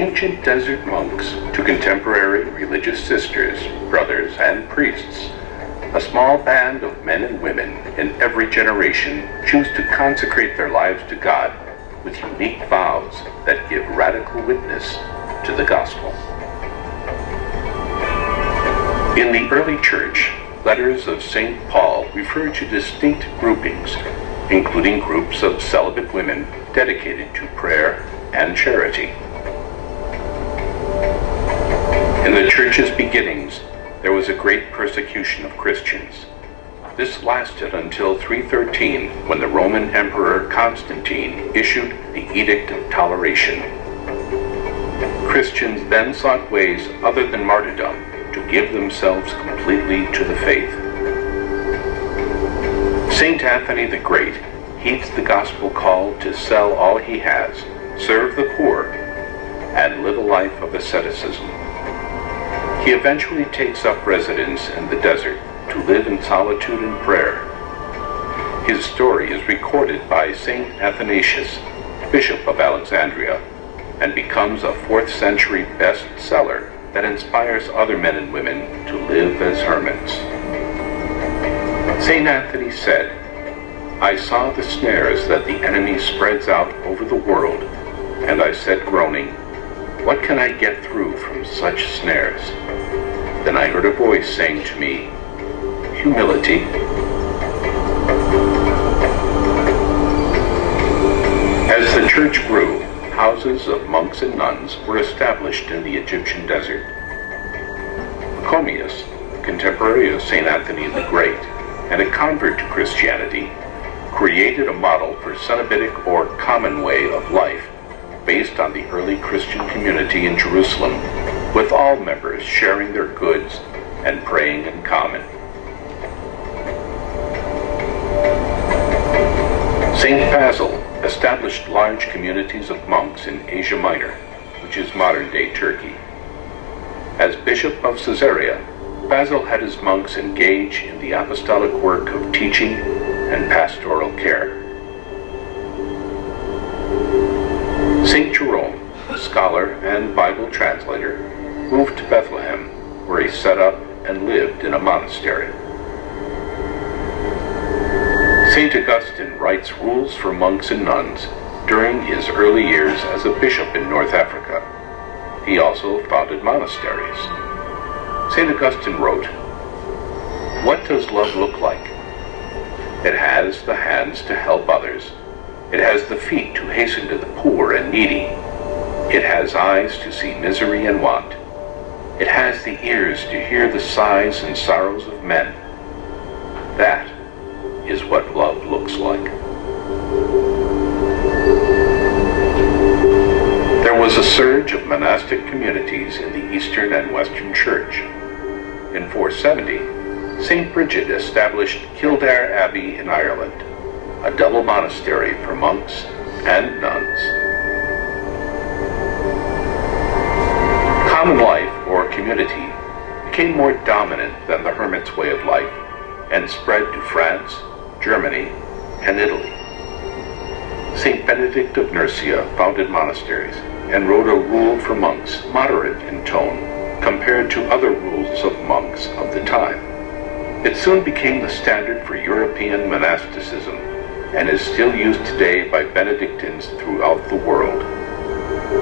ancient desert monks to contemporary religious sisters, brothers, and priests, a small band of men and women in every generation choose to consecrate their lives to God with unique vows that give radical witness to the gospel. In the early church, letters of St. Paul refer to distinct groupings, including groups of celibate women dedicated to prayer and charity. In the church's beginnings, there was a great persecution of Christians. This lasted until 313, when the Roman Emperor Constantine issued the Edict of Toleration. Christians then sought ways other than martyrdom to give themselves completely to the faith. Saint Anthony the Great heeds the gospel call to sell all he has, serve the poor, and live a life of asceticism. He eventually takes up residence in the desert to live in solitude and prayer. His story is recorded by Saint Athanasius, Bishop of Alexandria, and becomes a 4th century bestseller that inspires other men and women to live as hermits. Saint Anthony said, "I saw the snares that the enemy spreads out over the world, and I said, groaning, 'What can I get through from such snares?' Then I heard a voice saying to me, 'Humility.'" As the church grew, houses of monks and nuns were established in the Egyptian desert. Pachomius, a contemporary of St. Anthony the Great and a convert to Christianity, created a model for Cenobitic or common way of life based on the early Christian community in Jerusalem, with all members sharing their goods and praying in common. Saint Basil established large communities of monks in Asia Minor, which is modern-day Turkey. As Bishop of Caesarea, Basil had his monks engage in the apostolic work of teaching and pastoral care. Saint Jerome, a scholar and Bible translator, moved to Bethlehem, where he set up and lived in a monastery. Saint Augustine writes rules for monks and nuns during his early years as a bishop in North Africa. He also founded monasteries. Saint Augustine wrote, "What does love look like? It has the hands to help others. It has the feet to hasten to the poor and needy. It has eyes to see misery and want. It has the ears to hear the sighs and sorrows of men. That is what love looks like." There was a surge of monastic communities in the Eastern and Western Church. In 470, St. Bridget established Kildare Abbey in Ireland, a double monastery for monks and nuns. Common life or community became more dominant than the hermit's way of life and spread to France, Germany, and Italy. St. Benedict of Nursia founded monasteries and wrote a rule for monks moderate in tone compared to other rules of monks of the time. It soon became the standard for European monasticism and is still used today by Benedictines throughout the world.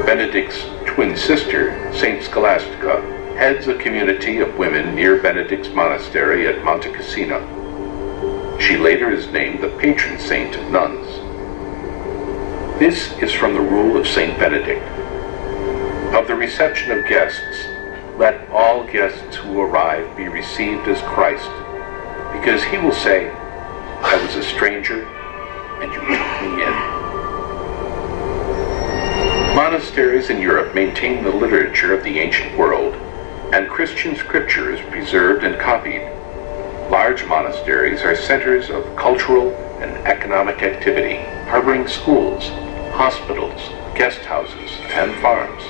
Benedict's twin sister, St. Scholastica, heads a community of women near Benedict's monastery at Monte Cassino. She later is named the patron saint of nuns. This is from the rule of St. Benedict. Of the reception of guests, let all guests who arrive be received as Christ, because he will say, "I was a stranger, and you took me in." Monasteries in Europe maintain the literature of the ancient world, and Christian scripture is preserved and copied. Large monasteries are centers of cultural and economic activity, harboring schools, hospitals, guest houses, and farms.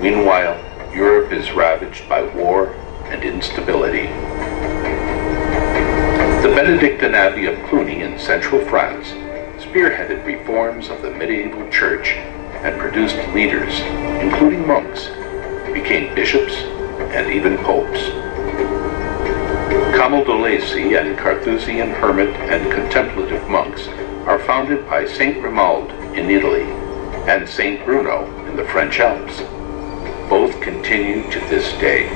Meanwhile, Europe is ravaged by war and instability. The Benedictine Abbey of Cluny in central France spearheaded reforms of the medieval church and produced leaders, including monks, became bishops and even popes. Camaldolesi and Carthusian hermit and contemplative monks are founded by Saint Romuald in Italy and Saint Bruno in the French Alps. Both continue to this day.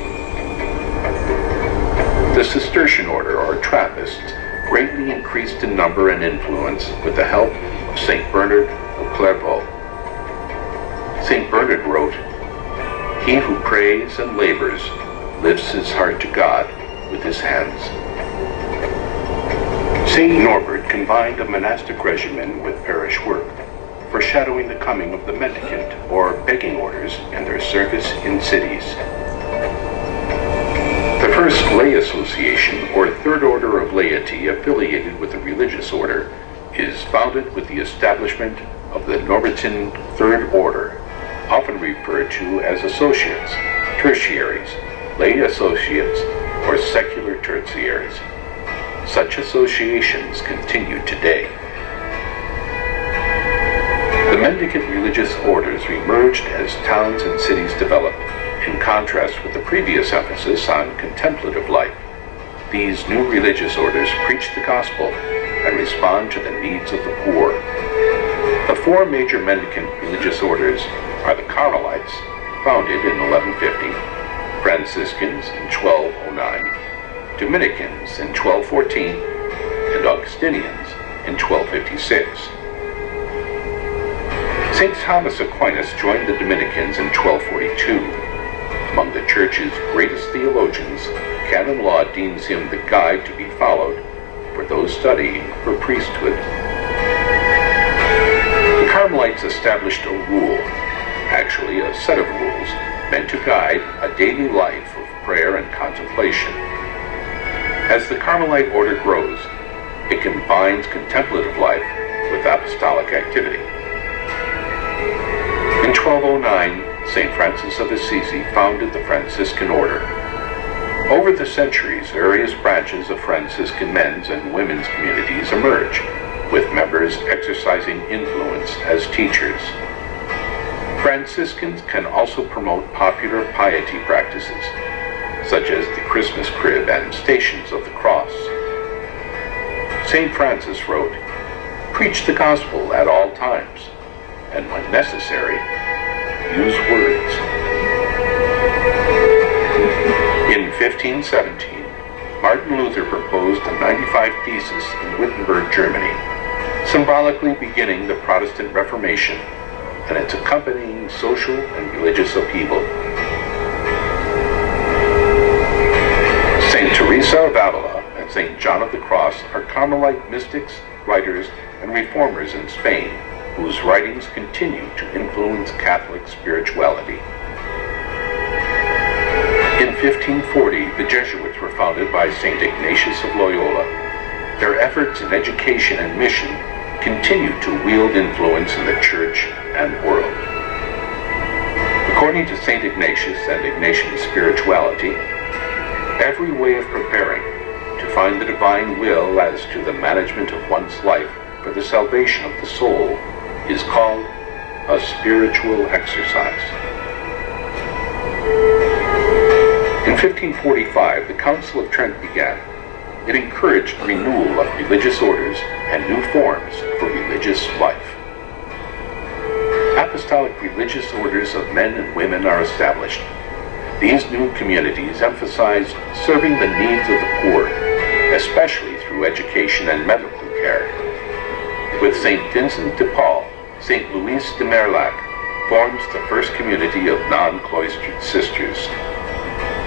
The Cistercian order, or Trappists, greatly increased in number and influence with the help of Saint Bernard of Clairvaux. Saint Bernard wrote, "He who prays and labors lifts his heart to God with his hands." Saint Norbert combined a monastic regimen with parish work, foreshadowing the coming of the mendicant, or begging orders, and their service in cities. The first lay association, or third order of laity affiliated with a religious order, is founded with the establishment of the Norbertine Third Order, often referred to as associates, tertiaries, lay associates, or secular tertiaries. Such associations continue today. The mendicant religious orders emerged as towns and cities developed, in contrast with the previous emphasis on contemplative life. These new religious orders preach the gospel and respond to the needs of the poor. The four major mendicant religious orders are the Carmelites, founded in 1150, Franciscans in 1209, Dominicans in 1214, and Augustinians in 1256. St. Thomas Aquinas joined the Dominicans in 1242. Among the Church's greatest theologians, canon law deems him the guide to be followed for those studying for priesthood. The Carmelites established a rule, actually a set of rules, meant to guide a daily life of prayer and contemplation. As the Carmelite order grows, it combines contemplative life with apostolic activity. In 1209, St. Francis of Assisi founded the Franciscan order. Over the centuries, various branches of Franciscan men's and women's communities emerge, with members exercising influence as teachers. Franciscans can also promote popular piety practices, such as the Christmas crib and Stations of the Cross. St. Francis wrote, "Preach the gospel at all times, and when necessary, use words." In 1517, Martin Luther proposed a 95 Thesis in Wittenberg, Germany, symbolically beginning the Protestant Reformation and its accompanying social and religious upheaval. St. Teresa of Avila and St. John of the Cross are Carmelite mystics, writers, and reformers in Spain, whose writings continue to influence Catholic spirituality. In 1540, the Jesuits were founded by St. Ignatius of Loyola. Their efforts in education and mission continue to wield influence in the Church and world. According to St. Ignatius and Ignatian spirituality, every way of preparing to find the divine will as to the management of one's life for the salvation of the soul is called a spiritual exercise. In 1545, the Council of Trent began. It encouraged renewal of religious orders and new forms for religious life. Apostolic religious orders of men and women are established. These new communities emphasized serving the needs of the poor, especially through education and medical care. With St. Vincent de Paul, St. Louis de Merlac forms the first community of non-cloistered sisters.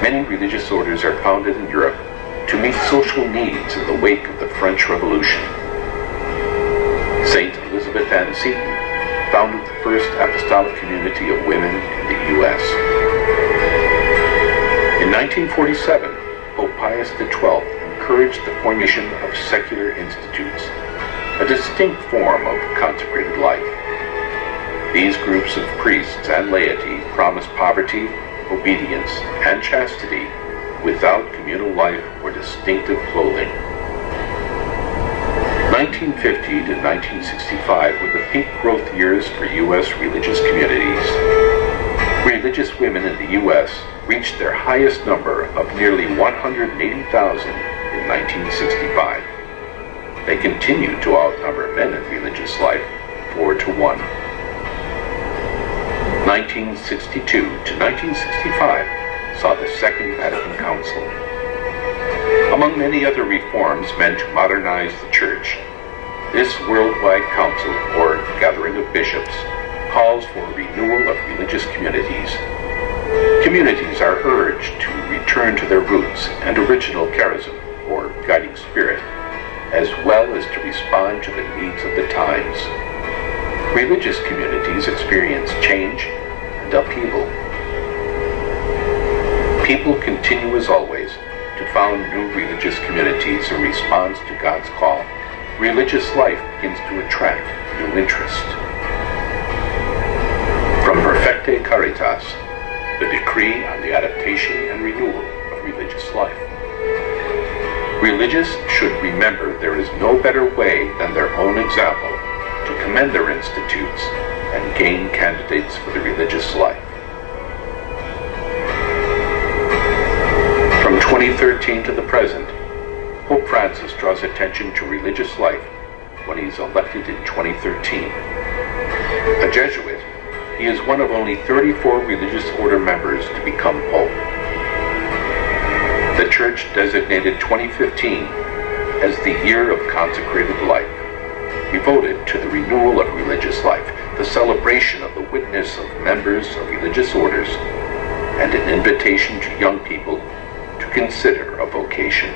Many religious orders are founded in Europe to meet social needs in the wake of the French Revolution. St. Elizabeth Ann Seton founded the first apostolic community of women in the U.S. In 1947, Pope Pius XII encouraged the formation of secular institutes, a distinct form of consecrated life. These groups of priests and laity promise poverty, obedience, and chastity without communal life or distinctive clothing. 1950 to 1965 were the peak growth years for U.S. religious communities. Religious women in the U.S. reached their highest number of nearly 180,000 in 1965. They continue to outnumber men in religious life 4 to 1. 1962 to 1965 saw the Second Vatican Council. Among many other reforms meant to modernize the Church, this worldwide council, or gathering of bishops, calls for renewal of religious communities. Communities are urged to return to their roots and original charism, or guiding spirit, as well as to respond to the needs of the times. Religious communities experience change and upheaval. People continue, as always, to found new religious communities in response to God's call. Religious life begins to attract new interest. From Perfecte Caritas, the decree on the adaptation and renewal of religious life. Religious should remember there is no better way than their own example to commend their institutes and gain candidates for the religious life. From 2013 to the present, Pope Francis draws attention to religious life when he's elected in 2013. A Jesuit, he is one of only 34 religious order members to become Pope. The Church designated 2015 as the year of consecrated life, devoted to the renewal of religious life, the celebration of the witness of members of religious orders, and an invitation to young people to consider a vocation.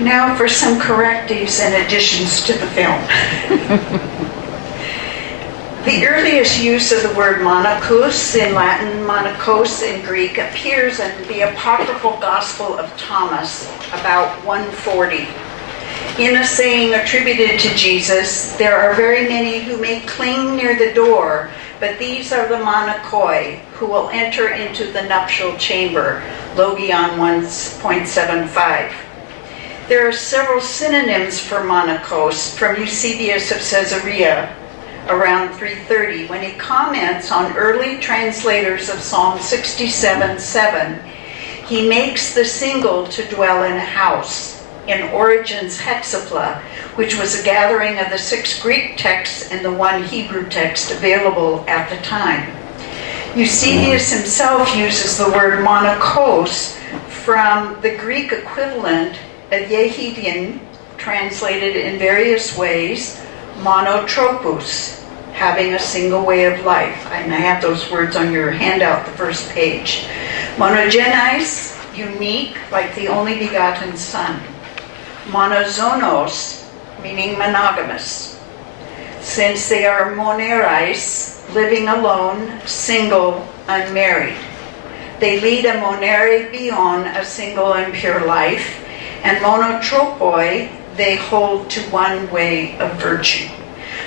Now for some correctives and additions to the film. The earliest use of the word monachus, in Latin monachos in Greek, appears in the apocryphal Gospel of Thomas, about 140. In a saying attributed to Jesus, there are very many who may cling near the door, but these are the monachoi, who will enter into the nuptial chamber, Logion 1.75. There are several synonyms for monachos from Eusebius of Caesarea around 330 when he comments on early translators of Psalm 67:7. He makes the single to dwell in a house in Origen's Hexapla, which was a gathering of the 6 Greek texts and the 1 Hebrew text available at the time. Eusebius himself uses the word monachos from the Greek equivalent of Yehidian, translated in various ways, monotropos, having a single way of life. And I have those words on your handout, the first page. Monogenes, unique, like the only begotten Son. Monozonos, meaning monogamous. Since they are monerais, living alone, single, unmarried. They lead a monere bion, a single and pure life, and monotropoi, they hold to one way of virtue.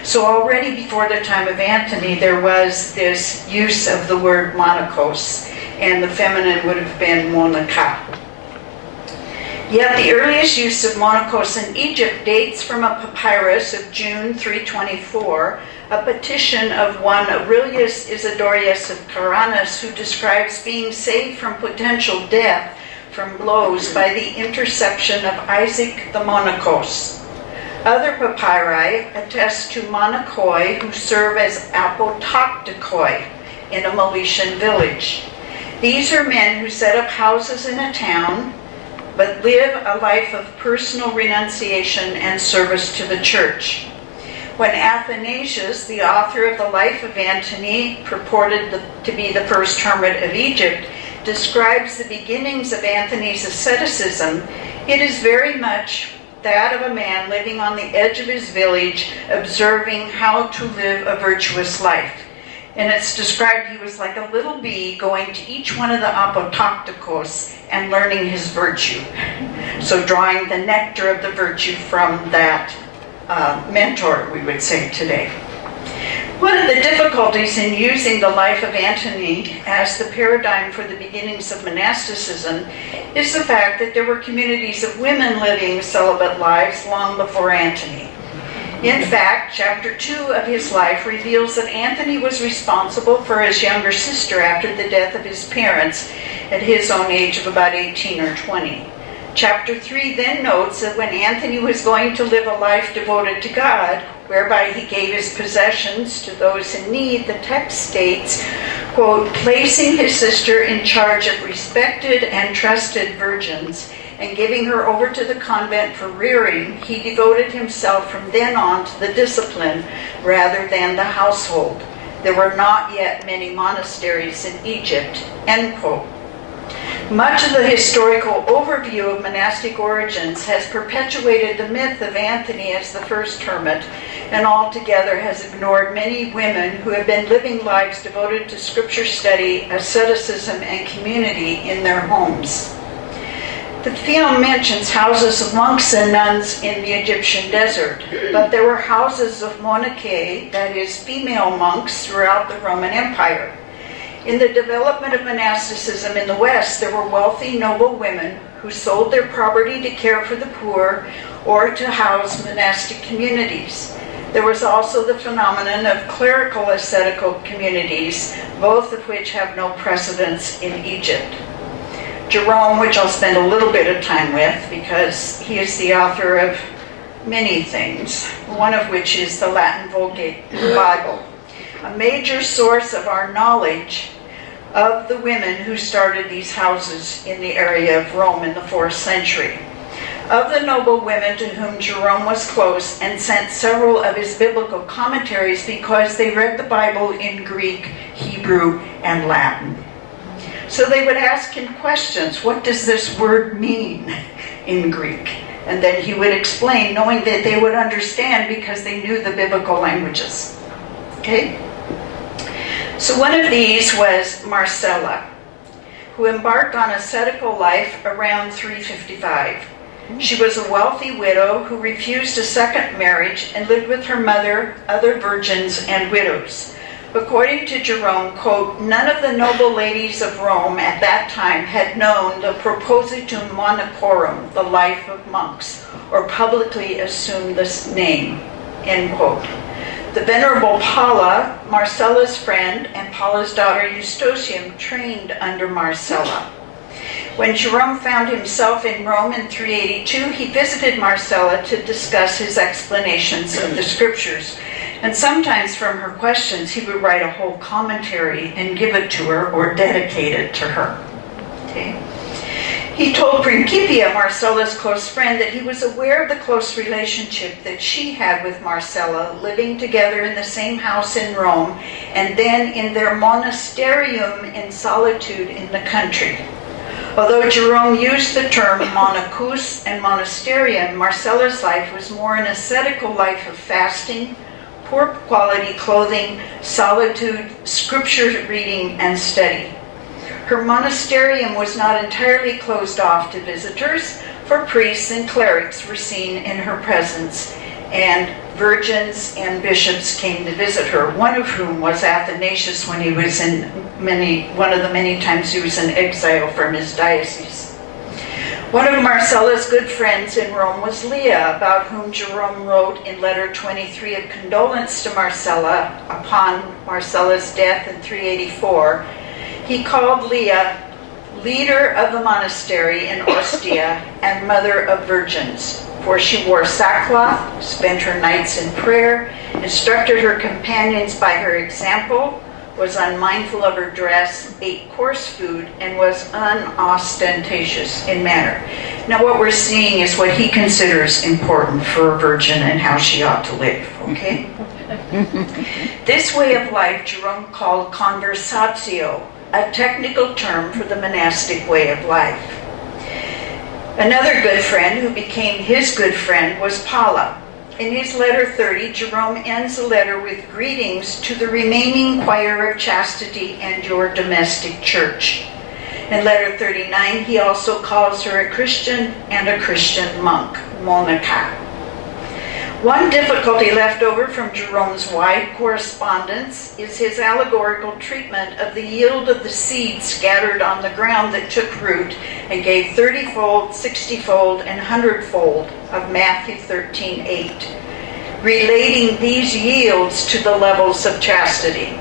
So already before the time of Antony, there was this use of the word monachos, and the feminine would have been monacha. Yet the earliest use of monachos in Egypt dates from a papyrus of June 324, a petition of one Aurelius Isidorius of Caranus, who describes being saved from potential death from blows by the interception of Isaac the monachos. Other papyri attest to monachoi who serve as apotoctikoi in a Meletian village. These are men who set up houses in a town, but live a life of personal renunciation and service to the church. When Athanasius, the author of the life of Antony, purported to be the first hermit of Egypt, describes the beginnings of Anthony's asceticism, it is very much that of a man living on the edge of his village, observing how to live a virtuous life. And it's described he was like a little bee going to each one of the apotocticos and learning his virtue. So drawing the nectar of the virtue from that mentor, we would say today. One of the difficulties in using the life of Antony as the paradigm for the beginnings of monasticism is the fact that there were communities of women living celibate lives long before Antony. In fact, chapter 2 of his life reveals that Antony was responsible for his younger sister after the death of his parents at his own age of about 18 or 20. Chapter 3 then notes that when Antony was going to live a life devoted to God, whereby he gave his possessions to those in need, the text states, quote, placing his sister in charge of respected and trusted virgins and giving her over to the convent for rearing, he devoted himself from then on to the discipline rather than the household. There were not yet many monasteries in Egypt, end quote. Much of the historical overview of monastic origins has perpetuated the myth of Antony as the first hermit, and altogether has ignored many women who have been living lives devoted to scripture study, asceticism, and community in their homes. The film mentions houses of monks and nuns in the Egyptian desert, but there were houses of monachai, that is, female monks, throughout the Roman Empire. In the development of monasticism in the West, there were wealthy, noble women who sold their property to care for the poor or to house monastic communities. There was also the phenomenon of clerical ascetical communities, both of which have no precedence in Egypt. Jerome, which I'll spend a little bit of time with because he is the author of many things, one of which is the Latin Vulgate Bible, a major source of our knowledge of the women who started these houses in the area of Rome in the 4th century. Of the noble women to whom Jerome was close and sent several of his biblical commentaries because they read the Bible in Greek, Hebrew, and Latin. So they would ask him questions. What does this word mean in Greek? And then he would explain, knowing that they would understand because they knew the biblical languages. Okay? So one of these was Marcella, who embarked on ascetical life around 355. She was a wealthy widow who refused a second marriage and lived with her mother, other virgins, and widows. According to Jerome, quote, none of the noble ladies of Rome at that time had known the propositum monachorum, the life of monks, or publicly assumed this name, end quote. The Venerable Paula, Marcella's friend, and Paula's daughter Eustochium trained under Marcella. When Jerome found himself in Rome in 382, he visited Marcella to discuss his explanations of the scriptures. And sometimes from her questions, he would write a whole commentary and give it to her or dedicate it to her. Okay? He told Principia, Marcella's close friend, that he was aware of the close relationship that she had with Marcella, living together in the same house in Rome, and then in their monasterium in solitude in the country. Although Jerome used the term monachus and monasterium, Marcella's life was more an ascetical life of fasting, poor quality clothing, solitude, scripture reading, and study. Her monasterium was not entirely closed off to visitors, for priests and clerics were seen in her presence, and virgins and bishops came to visit her, one of whom was Athanasius when he was one of the many times he was in exile from his diocese. One of Marcella's good friends in Rome was Leah, about whom Jerome wrote in letter 23 of condolence to Marcella upon Marcella's death in 384. He called Leah leader of the monastery in Ostia and mother of virgins, for she wore sackcloth, spent her nights in prayer, instructed her companions by her example, was unmindful of her dress, ate coarse food, and was unostentatious in manner. Now what we're seeing is what he considers important for a virgin and how she ought to live, okay? This way of life Jerome called conversatio, a technical term for the monastic way of life. Another good friend who became his good friend was Paula. In his letter 30, Jerome ends the letter with greetings to the remaining choir of chastity and your domestic church. In letter 39, he also calls her a Christian and a Christian monk, Monica. One difficulty left over from Jerome's wide correspondence is his allegorical treatment of the yield of the seed scattered on the ground that took root and gave 30-fold, 60-fold, and 100-fold of Matthew 13:8, relating these yields to the levels of chastity.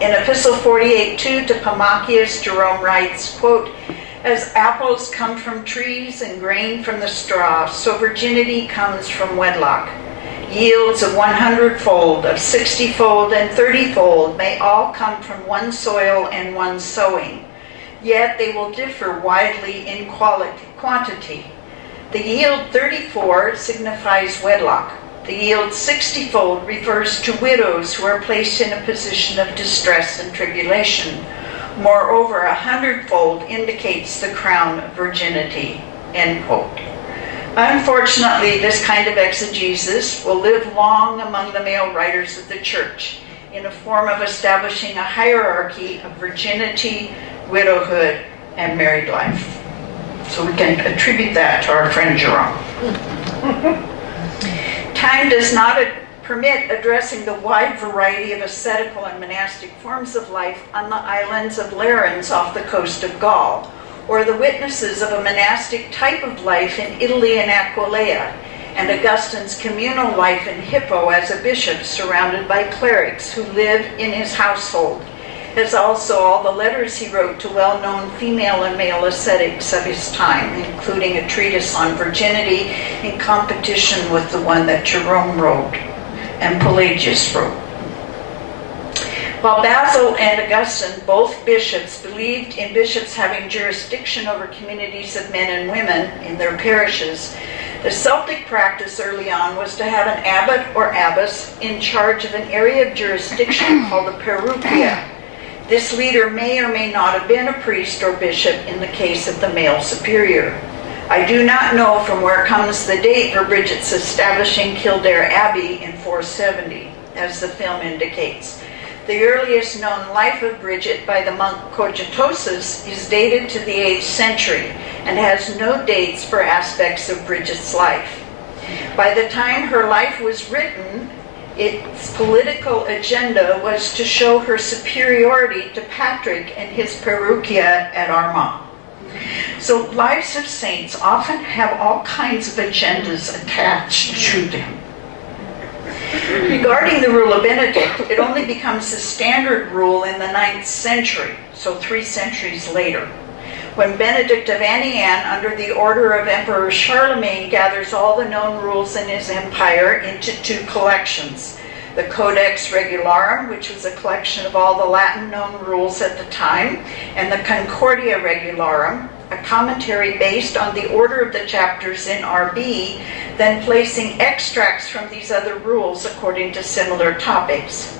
In Epistle 48:2 to Pamachius, Jerome writes, quote, "As apples come from trees and grain from the straw, so virginity comes from wedlock. Yields of 100-fold, of 60-fold, and 30-fold may all come from one soil and one sowing, yet they will differ widely in quantity. The yield 34 signifies wedlock. The yield 60-fold refers to widows who are placed in a position of distress and tribulation. Moreover, 100-fold indicates the crown of virginity." End quote. Unfortunately, this kind of exegesis will live long among the male writers of the church in a form of establishing a hierarchy of virginity, widowhood, and married life. So we can attribute that to our friend Jerome. Time does not permit addressing the wide variety of ascetical and monastic forms of life on the islands of Larens off the coast of Gaul, or the witnesses of a monastic type of life in Italy and Aquileia, and Augustine's communal life in Hippo as a bishop surrounded by clerics who lived in his household, as also all the letters he wrote to well-known female and male ascetics of his time, including a treatise on virginity in competition with the one that Jerome wrote and Pelagius wrote. While Basil and Augustine, both bishops, believed in bishops having jurisdiction over communities of men and women in their parishes, the Celtic practice early on was to have an abbot or abbess in charge of an area of jurisdiction called a paroukia. This leader may or may not have been a priest or bishop in the case of the male superior. I do not know from where comes the date for Bridget's establishing Kildare Abbey in 470, as the film indicates. The earliest known life of Bridget by the monk Cogitosus is dated to the 8th century and has no dates for aspects of Bridget's life. By the time her life was written, its political agenda was to show her superiority to Patrick and his paroukia at Armagh. So lives of saints often have all kinds of agendas attached to them. Regarding the rule of Benedict, it only becomes the standard rule in the 9th century, so 3 centuries later, when Benedict of Anian, under the order of Emperor Charlemagne, gathers all the known rules in his empire into 2 collections. The Codex Regularum, which was a collection of all the Latin known rules at the time, and the Concordia Regularum, a commentary based on the order of the chapters in R.B., then placing extracts from these other rules according to similar topics.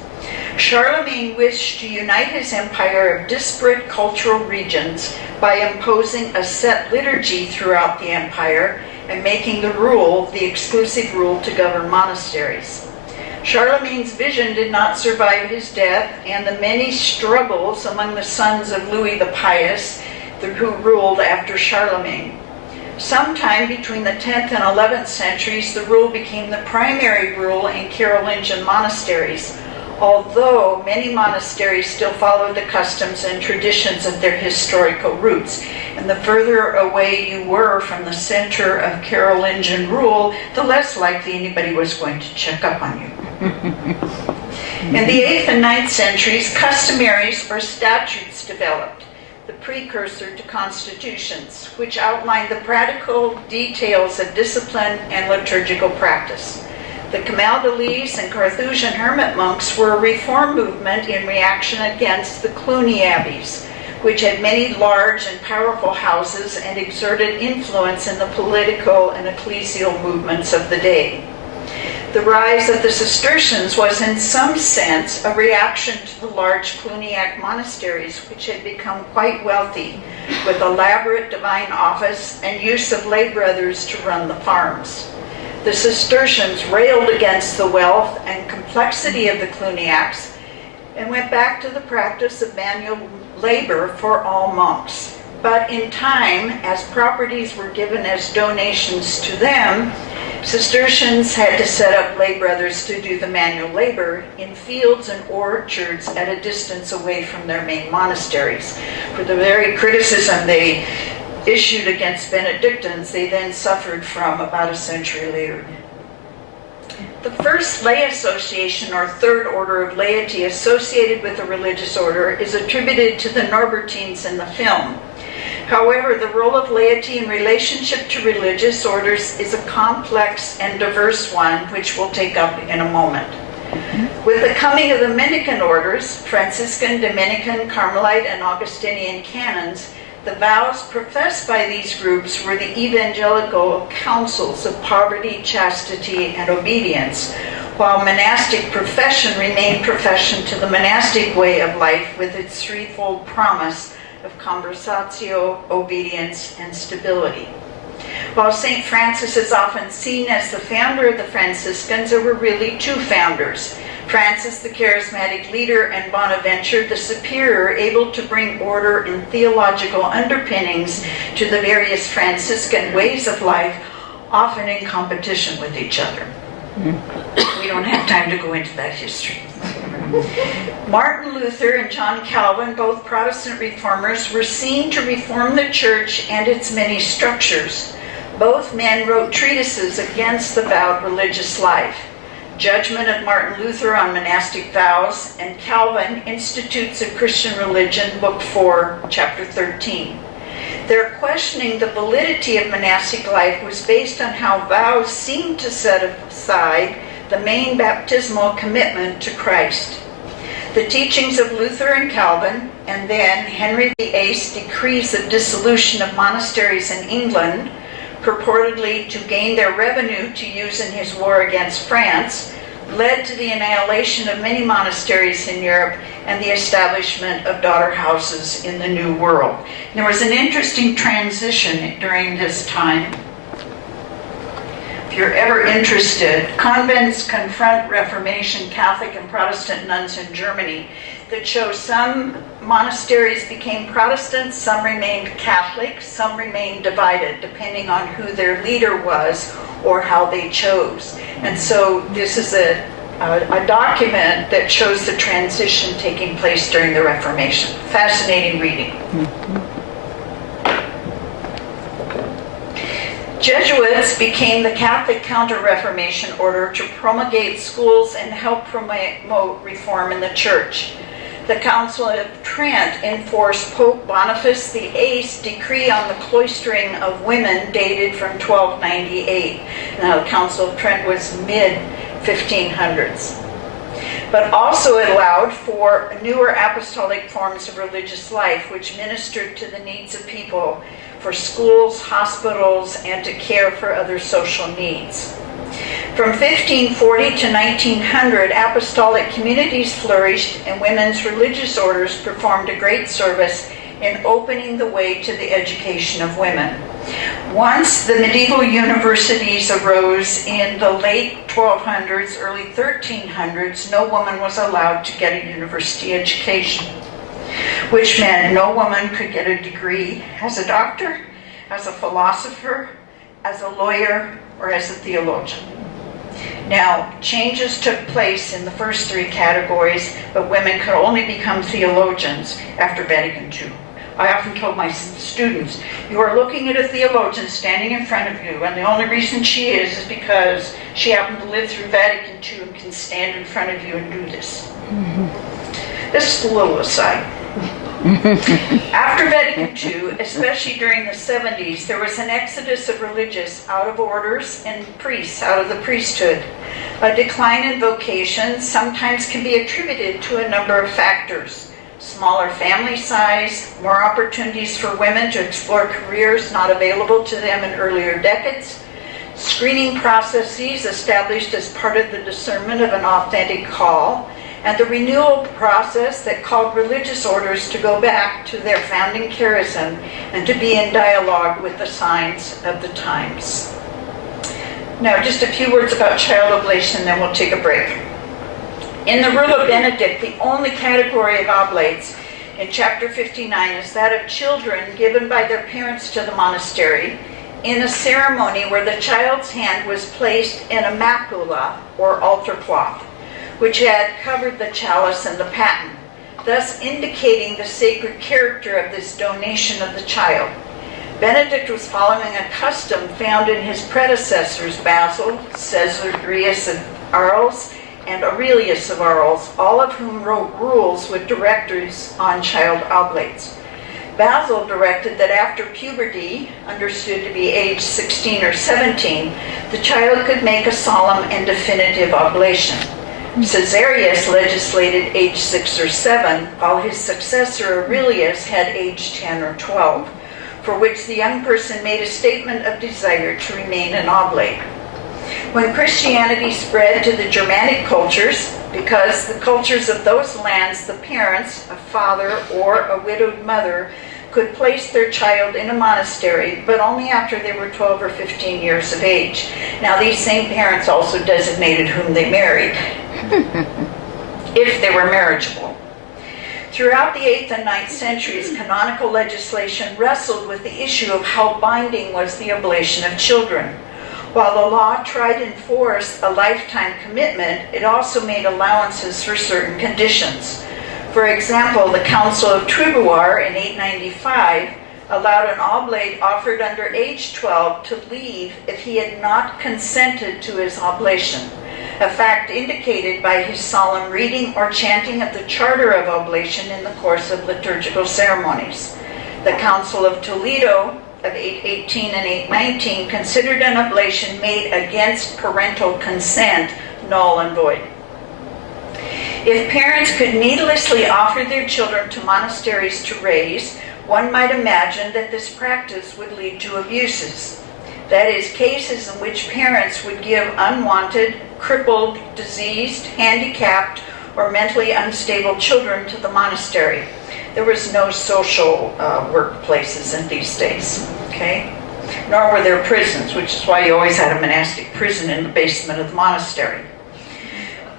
Charlemagne wished to unite his empire of disparate cultural regions by imposing a set liturgy throughout the empire and making the rule the exclusive rule to govern monasteries. Charlemagne's vision did not survive his death, and the many struggles among the sons of Louis the Pious, who ruled after Charlemagne. Sometime between the 10th and 11th centuries, the rule became the primary rule in Carolingian monasteries, although many monasteries still followed the customs and traditions of their historical roots. And the further away you were from the center of Carolingian rule, the less likely anybody was going to check up on you. In the 8th and 9th centuries, customaries or statutes developed, the precursor to constitutions, which outlined the practical details of discipline and liturgical practice. The Camaldolese and Carthusian hermit monks were a reform movement in reaction against the Cluny abbeys, which had many large and powerful houses and exerted influence in the political and ecclesial movements of the day. The rise of the Cistercians was in some sense a reaction to the large Cluniac monasteries, which had become quite wealthy, with elaborate divine office and use of lay brothers to run the farms. The Cistercians railed against the wealth and complexity of the Cluniacs and went back to the practice of manual labor for all monks. But in time, as properties were given as donations to them, Cistercians had to set up lay brothers to do the manual labor in fields and orchards at a distance away from their main monasteries. For the very criticism they issued against Benedictines, they then suffered from about a century later. The first lay association, or third order of laity associated with a religious order, is attributed to the Norbertines in the film. However, the role of laity in relationship to religious orders is a complex and diverse one, which we'll take up in a moment. With the coming of the Mendicant orders, Franciscan, Dominican, Carmelite, and Augustinian canons, the vows professed by these groups were the evangelical counsels of poverty, chastity, and obedience, while monastic profession remained profession to the monastic way of life with its threefold promise of conversatio, obedience, and stability. While St. Francis is often seen as the founder of the Franciscans, there were really two founders: Francis, the charismatic leader, and Bonaventure, the superior, able to bring order and theological underpinnings to the various Franciscan ways of life, often in competition with each other. We don't have time to go into that history. Martin Luther and John Calvin, both Protestant reformers, were seen to reform the church and its many structures. Both men wrote treatises against the vowed religious life: Judgment of Martin Luther on Monastic Vows, and Calvin, Institutes of Christian Religion, Book 4, Chapter 13. Their questioning the validity of monastic life was based on how vows seemed to set aside the main baptismal commitment to Christ. The teachings of Luther and Calvin, and then Henry VIII's decrees of dissolution of monasteries in England, purportedly to gain their revenue to use in his war against France, led to the annihilation of many monasteries in Europe and the establishment of daughter houses in the New World. And there was an interesting transition during this time. If you're ever interested, Convents Confront Reformation Catholic and Protestant Nuns in Germany, that shows some monasteries became Protestant, some remained Catholic, some remained divided, depending on who their leader was or how they chose. And so this is a document that shows the transition taking place during the Reformation. Fascinating reading. Jesuits became the Catholic Counter-Reformation order to promulgate schools and help promote reform in the church. The Council of Trent enforced Pope Boniface VIII's decree on the cloistering of women, dated from 1298. Now, the Council of Trent was mid-1500s. But also it allowed for newer apostolic forms of religious life, which ministered to the needs of people, for schools, hospitals, and to care for other social needs. From 1540 to 1900, apostolic communities flourished, and women's religious orders performed a great service in opening the way to the education of women. Once the medieval universities arose in the late 1200s, early 1300s, no woman was allowed to get a university education, which meant no woman could get a degree as a doctor, as a philosopher, as a lawyer, or as a theologian. Now, changes took place in the first three categories, but women could only become theologians after Vatican II. I often told my students, you are looking at a theologian standing in front of you, and the only reason she is because she happened to live through Vatican II and can stand in front of you and do this. This is a little aside. After Vatican II, especially during the 70s, there was an exodus of religious out of orders and priests out of the priesthood. A decline in vocations sometimes can be attributed to a number of factors: smaller family size, more opportunities for women to explore careers not available to them in earlier decades, screening processes established as part of the discernment of an authentic call, and the renewal process that called religious orders to go back to their founding charism and to be in dialogue with the signs of the times. Now, just a few words about child oblation, then we'll take a break. In the Rule of Benedict, the only category of oblates in chapter 59 is that of children given by their parents to the monastery in a ceremony where the child's hand was placed in a macula, or altar cloth, which had covered the chalice and the paten, thus indicating the sacred character of this donation of the child. Benedict was following a custom found in his predecessors, Basil, Caesarius of Arles, and Aurelius of Arles, all of whom wrote rules with directives on child oblates. Basil directed that after puberty, understood to be age 16 or 17, the child could make a solemn and definitive oblation. Caesarius legislated age 6 or 7, while his successor Aurelius had age 10 or 12, for which the young person made a statement of desire to remain an oblate. When Christianity spread to the Germanic cultures, because the cultures of those lands, the parents, a father or a widowed mother, could place their child in a monastery, but only after they were 12 or 15 years of age. Now, these same parents also designated whom they married, if they were marriageable. Throughout the 8th and 9th centuries, canonical legislation wrestled with the issue of how binding was the oblation of children. While the law tried to enforce a lifetime commitment, it also made allowances for certain conditions. For example, the Council of Trubauer in 895 allowed an oblate offered under age 12 to leave if he had not consented to his oblation, a fact indicated by his solemn reading or chanting of the Charter of Oblation in the course of liturgical ceremonies. The Council of Toledo of 818 and 819 considered an oblation made against parental consent null and void. If parents could needlessly offer their children to monasteries to raise, one might imagine that this practice would lead to abuses. That is, cases in which parents would give unwanted, crippled, diseased, handicapped, or mentally unstable children to the monastery. There was no social workplaces in these days, okay? Nor were there prisons, which is why you always had a monastic prison in the basement of the monastery.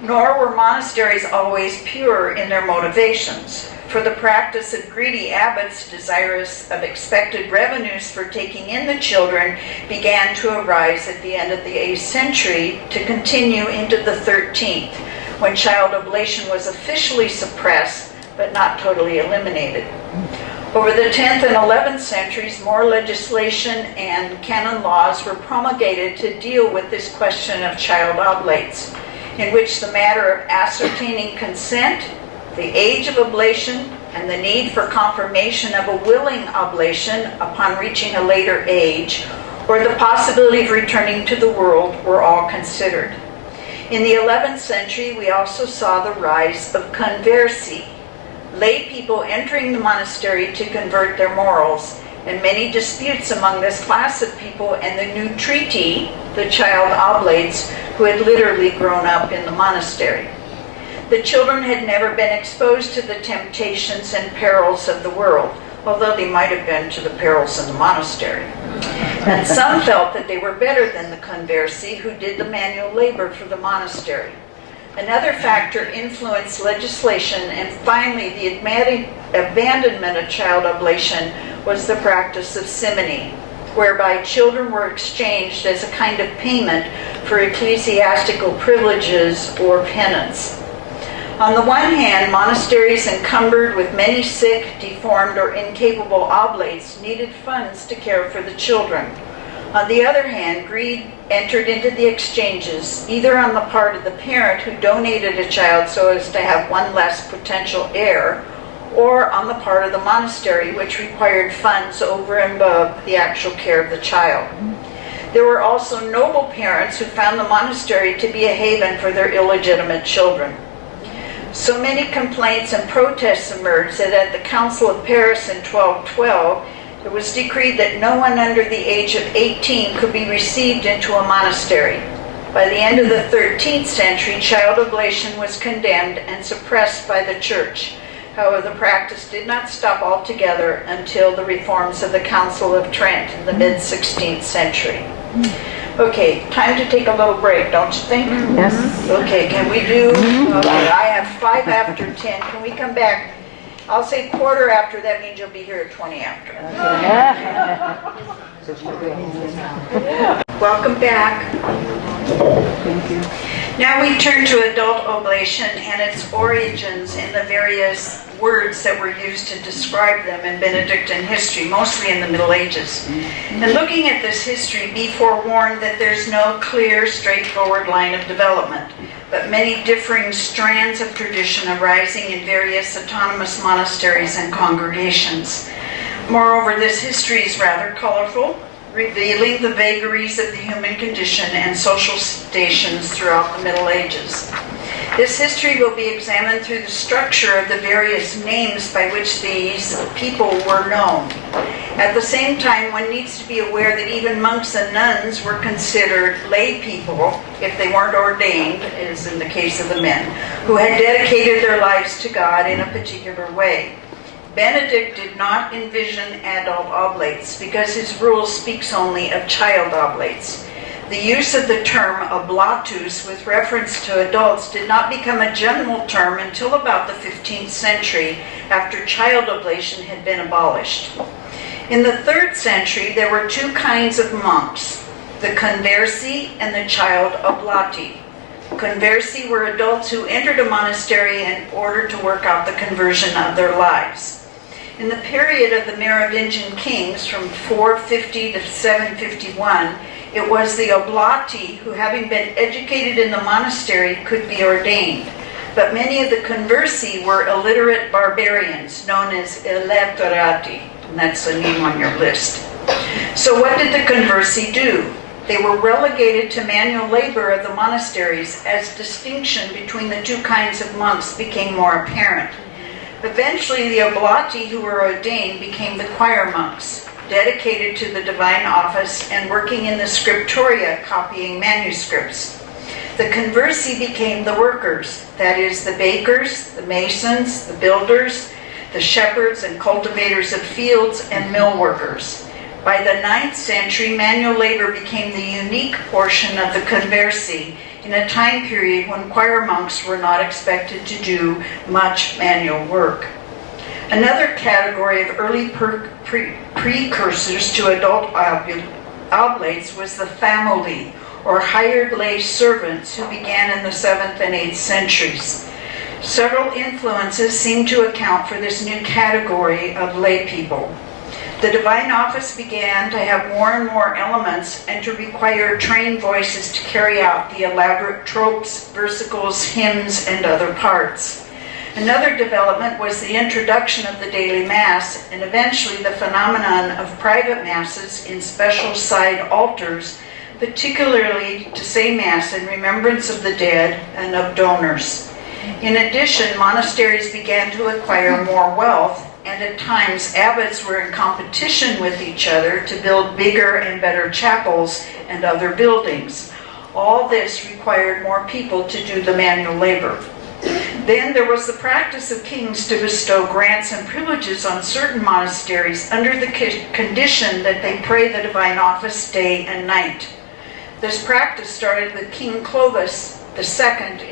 Nor were monasteries always pure in their motivations, for the practice of greedy abbots desirous of expected revenues for taking in the children began to arise at the end of the 8th century to continue into the 13th, when child oblation was officially suppressed but not totally eliminated. Over the 10th and 11th centuries, more legislation and canon laws were promulgated to deal with this question of child oblates, in which the matter of ascertaining consent, the age of oblation, and the need for confirmation of a willing oblation upon reaching a later age, or the possibility of returning to the world, were all considered. In the 11th century, we also saw the rise of conversi, lay people entering the monastery to convert their morals, and many disputes among this class of people and the new treaty, the child oblates, who had literally grown up in the monastery. The children had never been exposed to the temptations and perils of the world, although they might have been to the perils in the monastery. And some felt that they were better than the conversi, who did the manual labor for the monastery. Another factor influenced legislation, and finally the abandonment of child oblation was the practice of simony, whereby children were exchanged as a kind of payment for ecclesiastical privileges or penance. On the one hand, monasteries encumbered with many sick, deformed, or incapable oblates needed funds to care for the children. On the other hand, greed entered into the exchanges, either on the part of the parent who donated a child so as to have one less potential heir, or on the part of the monastery, which required funds over and above the actual care of the child. There were also noble parents who found the monastery to be a haven for their illegitimate children. So many complaints and protests emerged that at the Council of Paris in 1212, It was decreed that no one under the age of 18 could be received into a monastery. By the end of the 13th century, child oblation was condemned and suppressed by the Church. However, the practice did not stop altogether until the reforms of the Council of Trent in the mid-16th century. Okay, time to take a little break, don't you think? Yes. Okay, can we do, okay, I have 5 after 10. Can we come back? I'll say quarter after, that means you'll be here at 20 after. Welcome back. Thank you. Now we turn to adult oblation and its origins in the various words that were used to describe them in Benedictine history, mostly in the Middle Ages. And looking at this history, be forewarned that there's no clear, straightforward line of development, but many differing strands of tradition arising in various autonomous monasteries and congregations. Moreover, this history is rather colorful, revealing the vagaries of the human condition and social stations throughout the Middle Ages. This history will be examined through the structure of the various names by which these people were known. At the same time, one needs to be aware that even monks and nuns were considered lay people, if they weren't ordained, as in the case of the men, who had dedicated their lives to God in a particular way. Benedict did not envision adult oblates because his rule speaks only of child oblates. The use of the term oblatus with reference to adults did not become a general term until about the 15th century, after child oblation had been abolished. In the 3rd century, there were 2 kinds of monks, the conversi and the child oblati. Conversi were adults who entered a monastery in order to work out the conversion of their lives. In the period of the Merovingian kings, from 450 to 751, it was the oblati who, having been educated in the monastery, could be ordained. But many of the conversi were illiterate barbarians, known as illiterati, and that's the name on your list. So what did the conversi do? They were relegated to manual labor of the monasteries as distinction between the 2 kinds of monks became more apparent. Eventually, the oblati who were ordained became the choir monks, dedicated to the divine office and working in the scriptoria, copying manuscripts. The conversi became the workers, that is, the bakers, the masons, the builders, the shepherds and cultivators of fields, and mill workers. By the 9th century, manual labor became the unique portion of the conversi in a time period when choir monks were not expected to do much manual work. Another category of early precursors to adult oblates was the famuli, or hired lay servants, who began in the 7th and 8th centuries. Several influences seem to account for this new category of lay people. The divine office began to have more and more elements and to require trained voices to carry out the elaborate tropes, versicles, hymns, and other parts. Another development was the introduction of the daily Mass and eventually the phenomenon of private Masses in special side altars, particularly to say Mass in remembrance of the dead and of donors. In addition, monasteries began to acquire more wealth, and at times abbots were in competition with each other to build bigger and better chapels and other buildings. All this required more people to do the manual labor. Then there was the practice of kings to bestow grants and privileges on certain monasteries under the condition that they pray the divine office day and night. This practice started with King Clovis II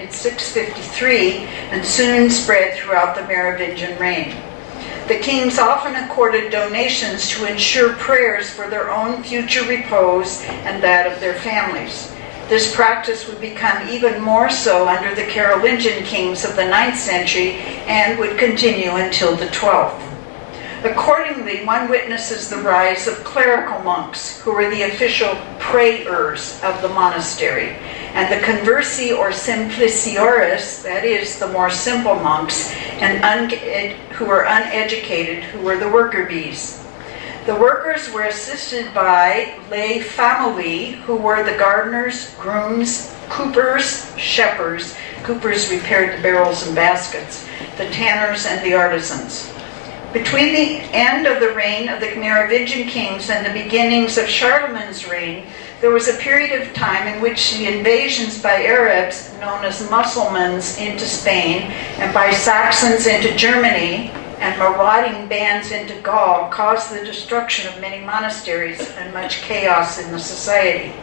in 653 and soon spread throughout the Merovingian reign. The kings often accorded donations to ensure prayers for their own future repose and that of their families. This practice would become even more so under the Carolingian kings of the 9th century and would continue until the 12th. Accordingly, one witnesses the rise of clerical monks, who were the official prayers of the monastery, and the conversi or simpliciores, that is, the more simple monks, and who were uneducated, who were the worker bees. The workers were assisted by lay famuli, who were the gardeners, grooms, coopers, shepherds. Coopers repaired the barrels and baskets, the tanners, and the artisans. Between the end of the reign of the Merovingian kings and the beginnings of Charlemagne's reign, there was a period of time in which the invasions by Arabs, known as Mussulmans, into Spain, and by Saxons into Germany, and marauding bands into Gaul caused the destruction of many monasteries and much chaos in the society.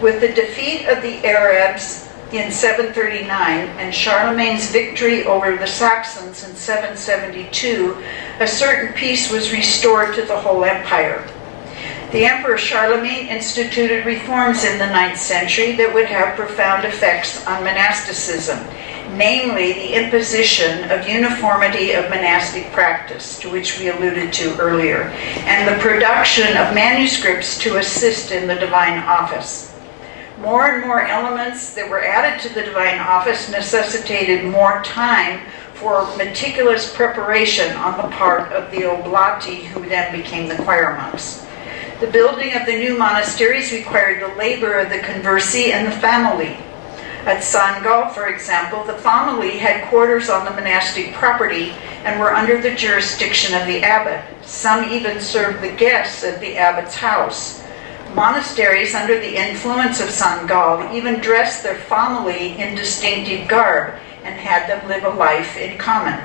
With the defeat of the Arabs in 739 and Charlemagne's victory over the Saxons in 772, a certain peace was restored to the whole empire. The Emperor Charlemagne instituted reforms in the 9th century that would have profound effects on monasticism, namely the imposition of uniformity of monastic practice, to which we alluded to earlier, and the production of manuscripts to assist in the divine office. More and more elements that were added to the divine office necessitated more time for meticulous preparation on the part of the Oblati, who then became the choir monks. The building of the new monasteries required the labor of the conversi and the family. At San Gall, for example, the family had quarters on the monastic property and were under the jurisdiction of the abbot. Some even served the guests at the abbot's house. Monasteries under the influence of San Gall even dressed their family in distinctive garb and had them live a life in common.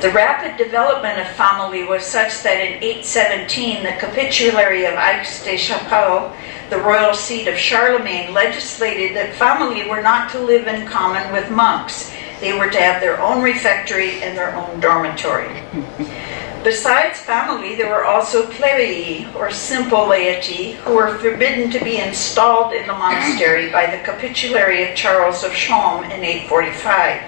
The rapid development of family was such that in 817 the Capitulary of Aix-la-Chapelle, the royal seat of Charlemagne, legislated that family were not to live in common with monks. They were to have their own refectory and their own dormitory. Besides family, there were also plebei, or simple laity, who were forbidden to be installed in the monastery by the Capitulary of Charles of Chaume in 845.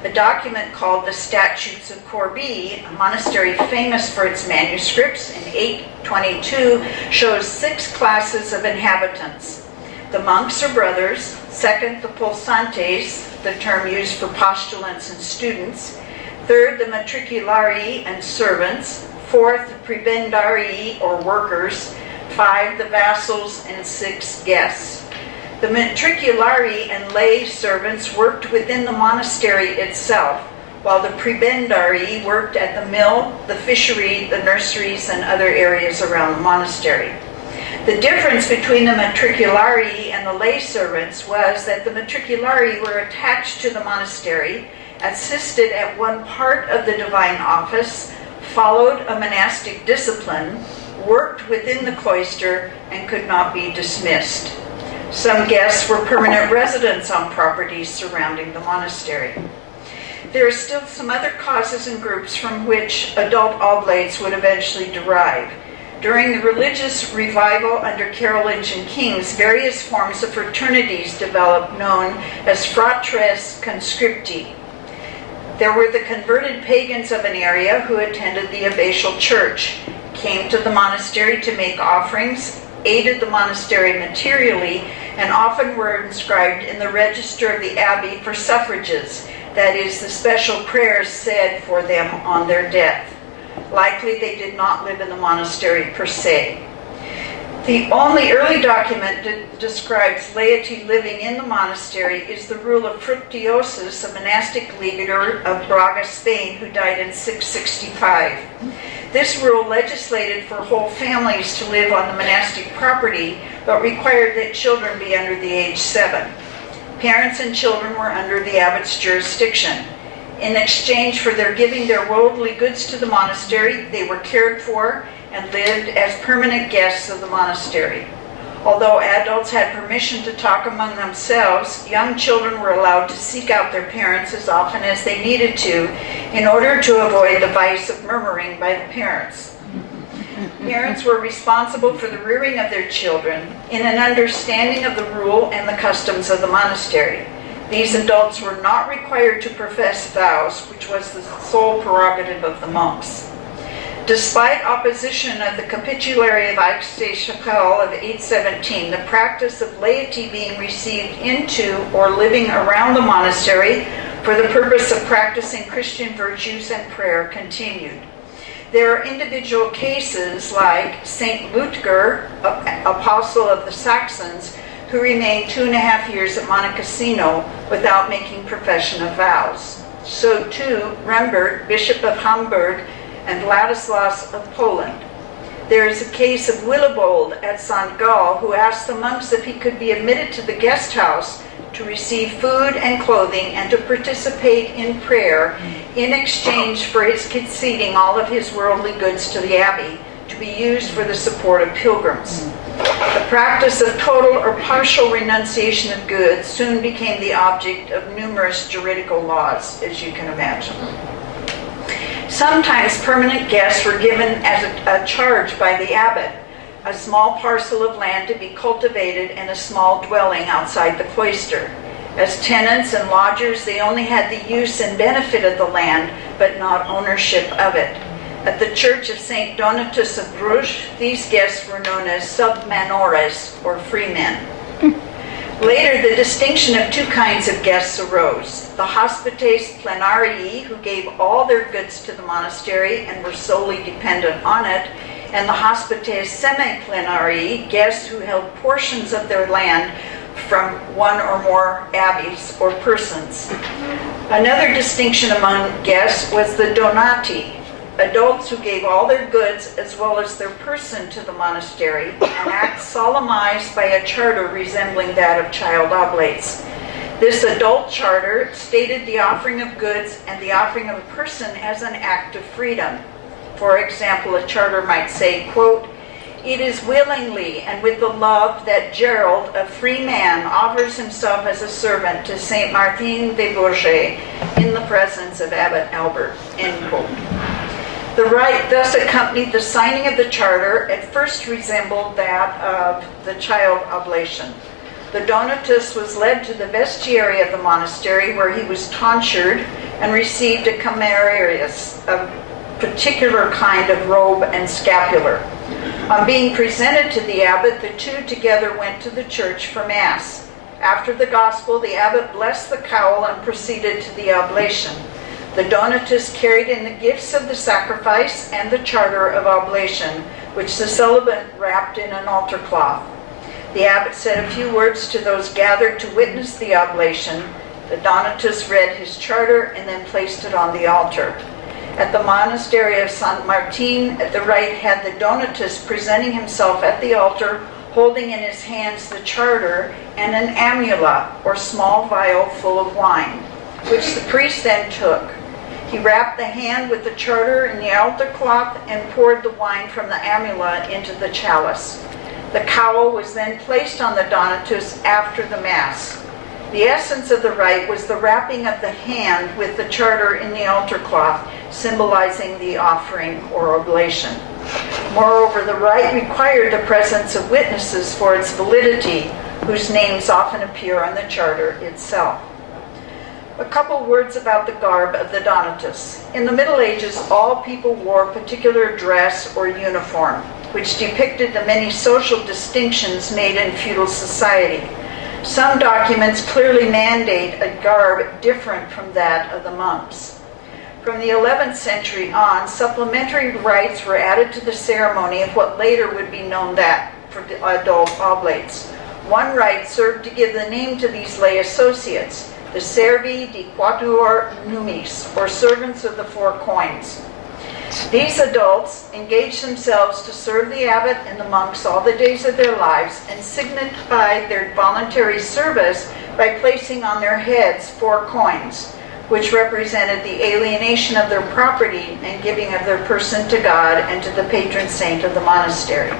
The document called the Statutes of Corbie, a monastery famous for its manuscripts, in 822 shows 6 classes of inhabitants. The monks or brothers, second the pulsantes, the term used for postulants and students, third the matriculari and servants, fourth the prebendarii or workers, 5 the vassals, and 6 guests. The matriculari and lay servants worked within the monastery itself, while the prebendarii worked at the mill, the fishery, the nurseries, and other areas around the monastery. The difference between the matriculari and the lay servants was that the matriculari were attached to the monastery, assisted at one part of the divine office, followed a monastic discipline, worked within the cloister, and could not be dismissed. Some guests were permanent residents on properties surrounding the monastery. There are still some other causes and groups from which adult oblates would eventually derive. During the religious revival under Carolingian kings, various forms of fraternities developed known as fratres conscripti. There were the converted pagans of an area who attended the abbatial church, came to the monastery to make offerings, aided the monastery materially, and often were inscribed in the register of the Abbey for suffrages, that is, the special prayers said for them on their death. Likely they did not live in the monastery per se. The only early document that describes laity living in the monastery is the rule of Fructuosus, a monastic leader of Braga, Spain, who died in 665. This rule legislated for whole families to live on the monastic property, but required that children be under the age 7. Parents and children were under the abbot's jurisdiction. In exchange for their giving their worldly goods to the monastery, they were cared for and lived as permanent guests of the monastery. Although adults had permission to talk among themselves, young children were allowed to seek out their parents as often as they needed to in order to avoid the vice of murmuring by the parents. Parents were responsible for the rearing of their children in an understanding of the rule and the customs of the monastery. These adults were not required to profess vows, which was the sole prerogative of the monks. Despite opposition of the Capitulary of Aix-la-Chapelle of 817, the practice of laity being received into or living around the monastery for the purpose of practicing Christian virtues and prayer continued. There are individual cases like Saint Ludger, apostle of the Saxons, who remained 2.5 years at Monte Cassino without making profession of vows. So too, Rembert, Bishop of Hamburg, and Ladislaus of Poland. There is a case of Willibald at St. Gall, who asked the monks if he could be admitted to the guest house to receive food and clothing and to participate in prayer in exchange for his conceding all of his worldly goods to the abbey to be used for the support of pilgrims. The practice of total or partial renunciation of goods soon became the object of numerous juridical laws, as you can imagine. Sometimes permanent guests were given as a charge by the abbot, a small parcel of land to be cultivated and a small dwelling outside the cloister. As tenants and lodgers, they only had the use and benefit of the land, but not ownership of it. At the Church of St. Donatus of Bruges, these guests were known as submanores, or freemen. Later, the distinction of two kinds of guests arose. The hospites plenarii, who gave all their goods to the monastery and were solely dependent on it, and the hospites semi-plenarii, guests who held portions of their land from one or more abbeys or persons. Another distinction among guests was the donati, adults who gave all their goods as well as their person to the monastery, an act solemnized by a charter resembling that of child oblates. This adult charter stated the offering of goods and the offering of a person as an act of freedom. For example, a charter might say, quote, "It is willingly and with the love that Gerald, a free man, offers himself as a servant to Saint Martin de Bourges in the presence of Abbot Albert," end quote. The rite thus accompanied the signing of the charter, at first resembled that of the child oblation. The donatus was led to the vestiary of the monastery, where he was tonsured and received a camerarius, a particular kind of robe and scapular. On being presented to the abbot, the two together went to the church for Mass. After the Gospel, the abbot blessed the cowl and proceeded to the oblation. The donatus carried in the gifts of the sacrifice and the charter of oblation, which the celibate wrapped in an altar cloth. The abbot said a few words to those gathered to witness the oblation. The donatus read his charter and then placed it on the altar. At the monastery of St. Martin, the rite had the donatus presenting himself at the altar, holding in his hands the charter and an amula, or small vial full of wine, which the priest then took. He wrapped the hand with the charter in the altar cloth and poured the wine from the amula into the chalice. The cowl was then placed on the donatus after the Mass. The essence of the rite was the wrapping of the hand with the charter in the altar cloth, symbolizing the offering or oblation. Moreover, the rite required the presence of witnesses for its validity, whose names often appear on the charter itself. A couple words about the garb of the donatus. In the Middle Ages, all people wore particular dress or uniform, which depicted the many social distinctions made in feudal society. Some documents clearly mandate a garb different from that of the monks. From the 11th century on, supplementary rites were added to the ceremony of what later would be known that for the adult oblates. One rite served to give the name to these lay associates, the servi di quatuor numis, or servants of the 4 coins. These adults engaged themselves to serve the abbot and the monks all the days of their lives and signified their voluntary service by placing on their heads 4 coins, which represented the alienation of their property and giving of their person to God and to the patron saint of the monastery.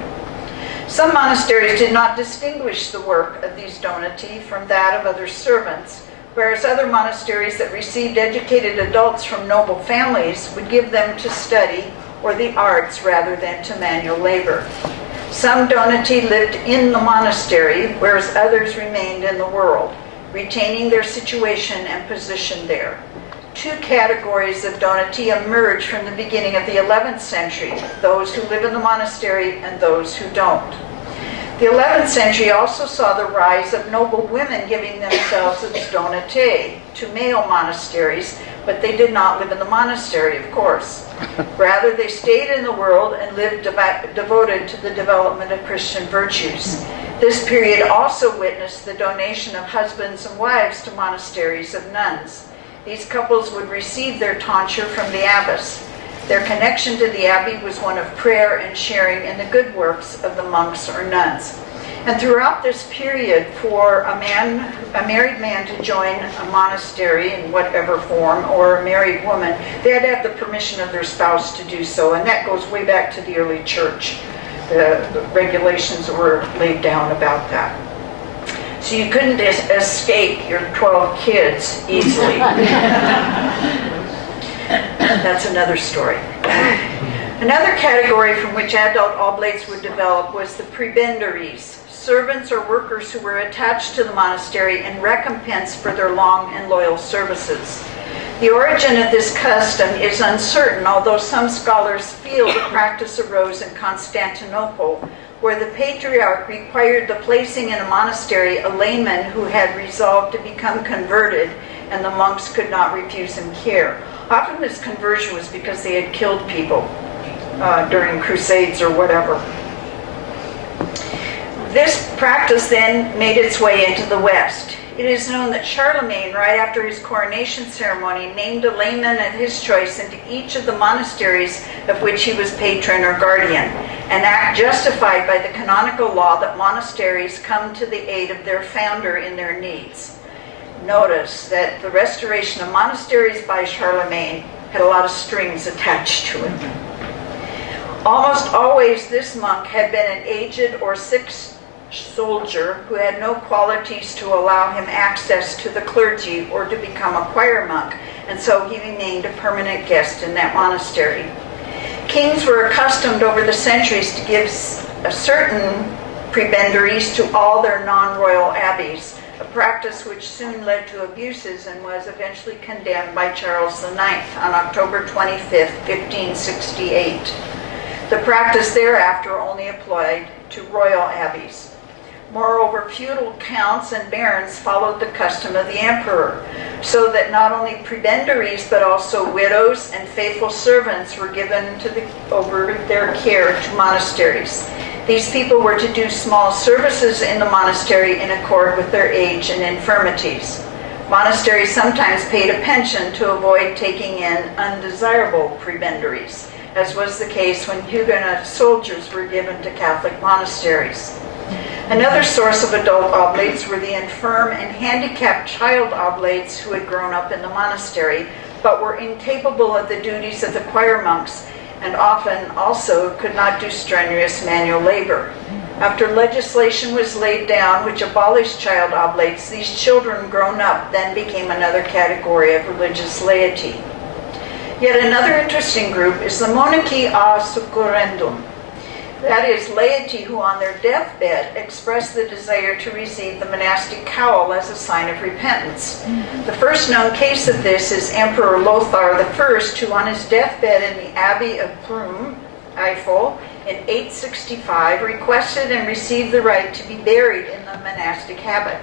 Some monasteries did not distinguish the work of these donati from that of other servants, whereas other monasteries that received educated adults from noble families would give them to study or the arts rather than to manual labor. Some donati lived in the monastery, whereas others remained in the world, retaining their situation and position there. 2 categories of donati emerged from the beginning of the 11th century, those who live in the monastery and those who don't. The 11th century also saw the rise of noble women giving themselves as donatae to male monasteries, but they did not live in the monastery, of course. Rather, they stayed in the world and lived devoted to the development of Christian virtues. This period also witnessed the donation of husbands and wives to monasteries of nuns. These couples would receive their tonsure from the abbess. Their connection to the abbey was one of prayer and sharing in the good works of the monks or nuns. And throughout this period, for a married man to join a monastery in whatever form, or a married woman, they had to have the permission of their spouse to do so, and that goes way back to the early church. The regulations were laid down about that. So you couldn't escape your 12 kids easily. That's another story. Another category from which adult oblates would develop was the prebendaries, servants or workers who were attached to the monastery in recompense for their long and loyal services. The origin of this custom is uncertain, although some scholars feel the practice arose in Constantinople, where the patriarch required the placing in a monastery a layman who had resolved to become converted, and the monks could not refuse him care. Often this conversion was because they had killed people during crusades or whatever. This practice then made its way into the West. It is known that Charlemagne, right after his coronation ceremony, named a layman of his choice into each of the monasteries of which he was patron or guardian, an act justified by the canonical law that monasteries come to the aid of their founder in their needs. Notice that the restoration of monasteries by Charlemagne had a lot of strings attached to it. Almost always this monk had been an aged or sick soldier who had no qualities to allow him access to the clergy or to become a choir monk, and so he remained a permanent guest in that monastery. Kings were accustomed over the centuries to give certain prebendaries to all their non-royal abbeys, a practice which soon led to abuses and was eventually condemned by Charles IX on October 25, 1568. The practice thereafter only applied to royal abbeys. Moreover, feudal counts and barons followed the custom of the emperor, so that not only prebendaries but also widows and faithful servants were given over their care to monasteries. These people were to do small services in the monastery in accord with their age and infirmities. Monasteries sometimes paid a pension to avoid taking in undesirable prebendaries, as was the case when Huguenot soldiers were given to Catholic monasteries. Another source of adult oblates were the infirm and handicapped child oblates who had grown up in the monastery, but were incapable of the duties of the choir monks, and often also could not do strenuous manual labor. After legislation was laid down which abolished child oblates, these children grown up then became another category of religious laity. Yet another interesting group is the monarchy a succurrendum. That is, laity who on their deathbed express the desire to receive the monastic cowl as a sign of repentance. The first known case of this is Emperor Lothar I, who on his deathbed in the Abbey of Prüm, Eifel, in 865, requested and received the right to be buried in the monastic habit.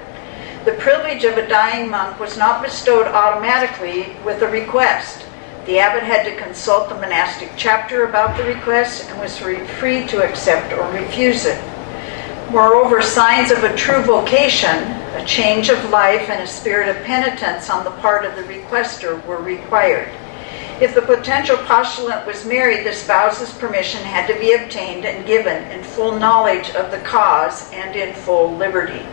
The privilege of a dying monk was not bestowed automatically with a request. The abbot had to consult the monastic chapter about the request and was free to accept or refuse it. Moreover, signs of a true vocation, a change of life, and a spirit of penitence on the part of the requester were required. If the potential postulant was married, the spouse's permission had to be obtained and given in full knowledge of the cause and in full liberty.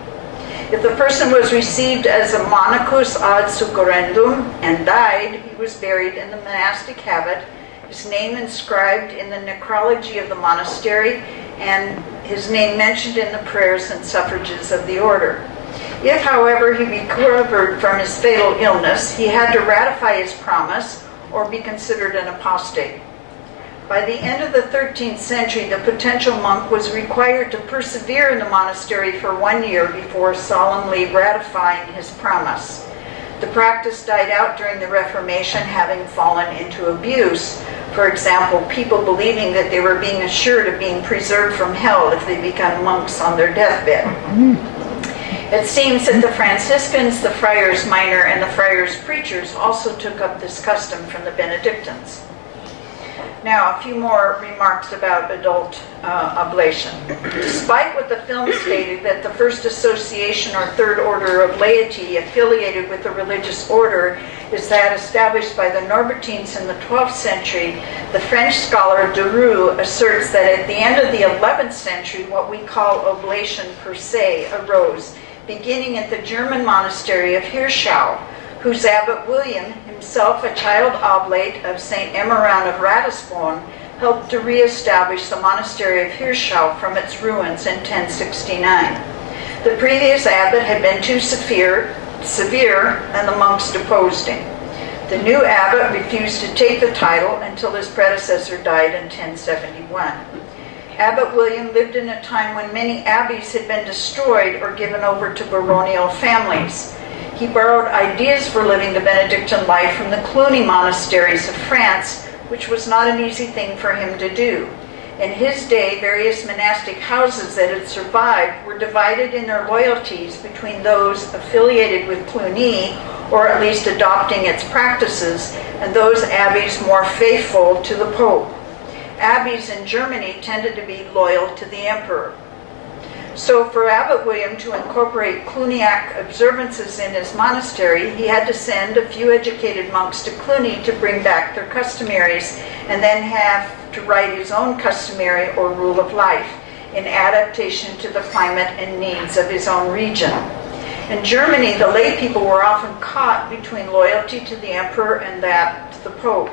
If the person was received as a monachus ad succurrendum and died, he was buried in the monastic habit, his name inscribed in the necrology of the monastery, and his name mentioned in the prayers and suffrages of the order. If, however, he recovered from his fatal illness, he had to ratify his promise or be considered an apostate. By the end of the 13th century, the potential monk was required to persevere in the monastery for 1 year before solemnly ratifying his promise. The practice died out during the Reformation, having fallen into abuse. For example, people believing that they were being assured of being preserved from hell if they become monks on their deathbed. It seems that the Franciscans, the friars minor, and the friars preachers also took up this custom from the Benedictines. Now, a few more remarks about adult oblation. Despite what the film stated, that the first association or third order of laity affiliated with a religious order is that established by the Norbertines in the 12th century, the French scholar Deroux asserts that at the end of the 11th century, what we call oblation per se arose, beginning at the German monastery of Hirschau, whose abbot William, himself a child oblate of St. Emmeran of Ratisbon, helped to re-establish the monastery of Hirschau from its ruins in 1069. The previous abbot had been too severe, and the monks deposed him. The new abbot refused to take the title until his predecessor died in 1071. Abbot William lived in a time when many abbeys had been destroyed or given over to baronial families. He borrowed ideas for living the Benedictine life from the Cluny monasteries of France, which was not an easy thing for him to do. In his day, various monastic houses that had survived were divided in their loyalties between those affiliated with Cluny, or at least adopting its practices, and those abbeys more faithful to the Pope. Abbeys in Germany tended to be loyal to the emperor. So for Abbot William to incorporate Cluniac observances in his monastery, he had to send a few educated monks to Cluny to bring back their customaries, and then have to write his own customary or rule of life in adaptation to the climate and needs of his own region. In Germany, the lay people were often caught between loyalty to the emperor and that to the Pope.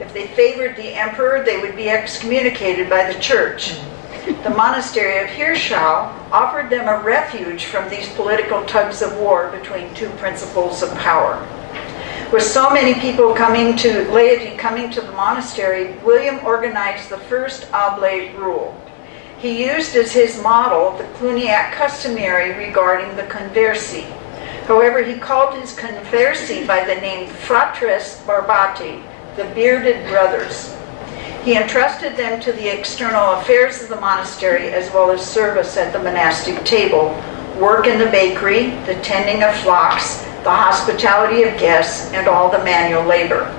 If they favored the emperor, they would be excommunicated by the church. The monastery of Hirschau offered them a refuge from these political tugs of war between two principles of power. With so many people laity coming to the monastery, William organized the first oblate rule. He used as his model the Cluniac customary regarding the conversi. However, he called his conversi by the name fratres barbati, the bearded brothers. He entrusted them to the external affairs of the monastery, as well as service at the monastic table, work in the bakery, the tending of flocks, the hospitality of guests, and all the manual labor.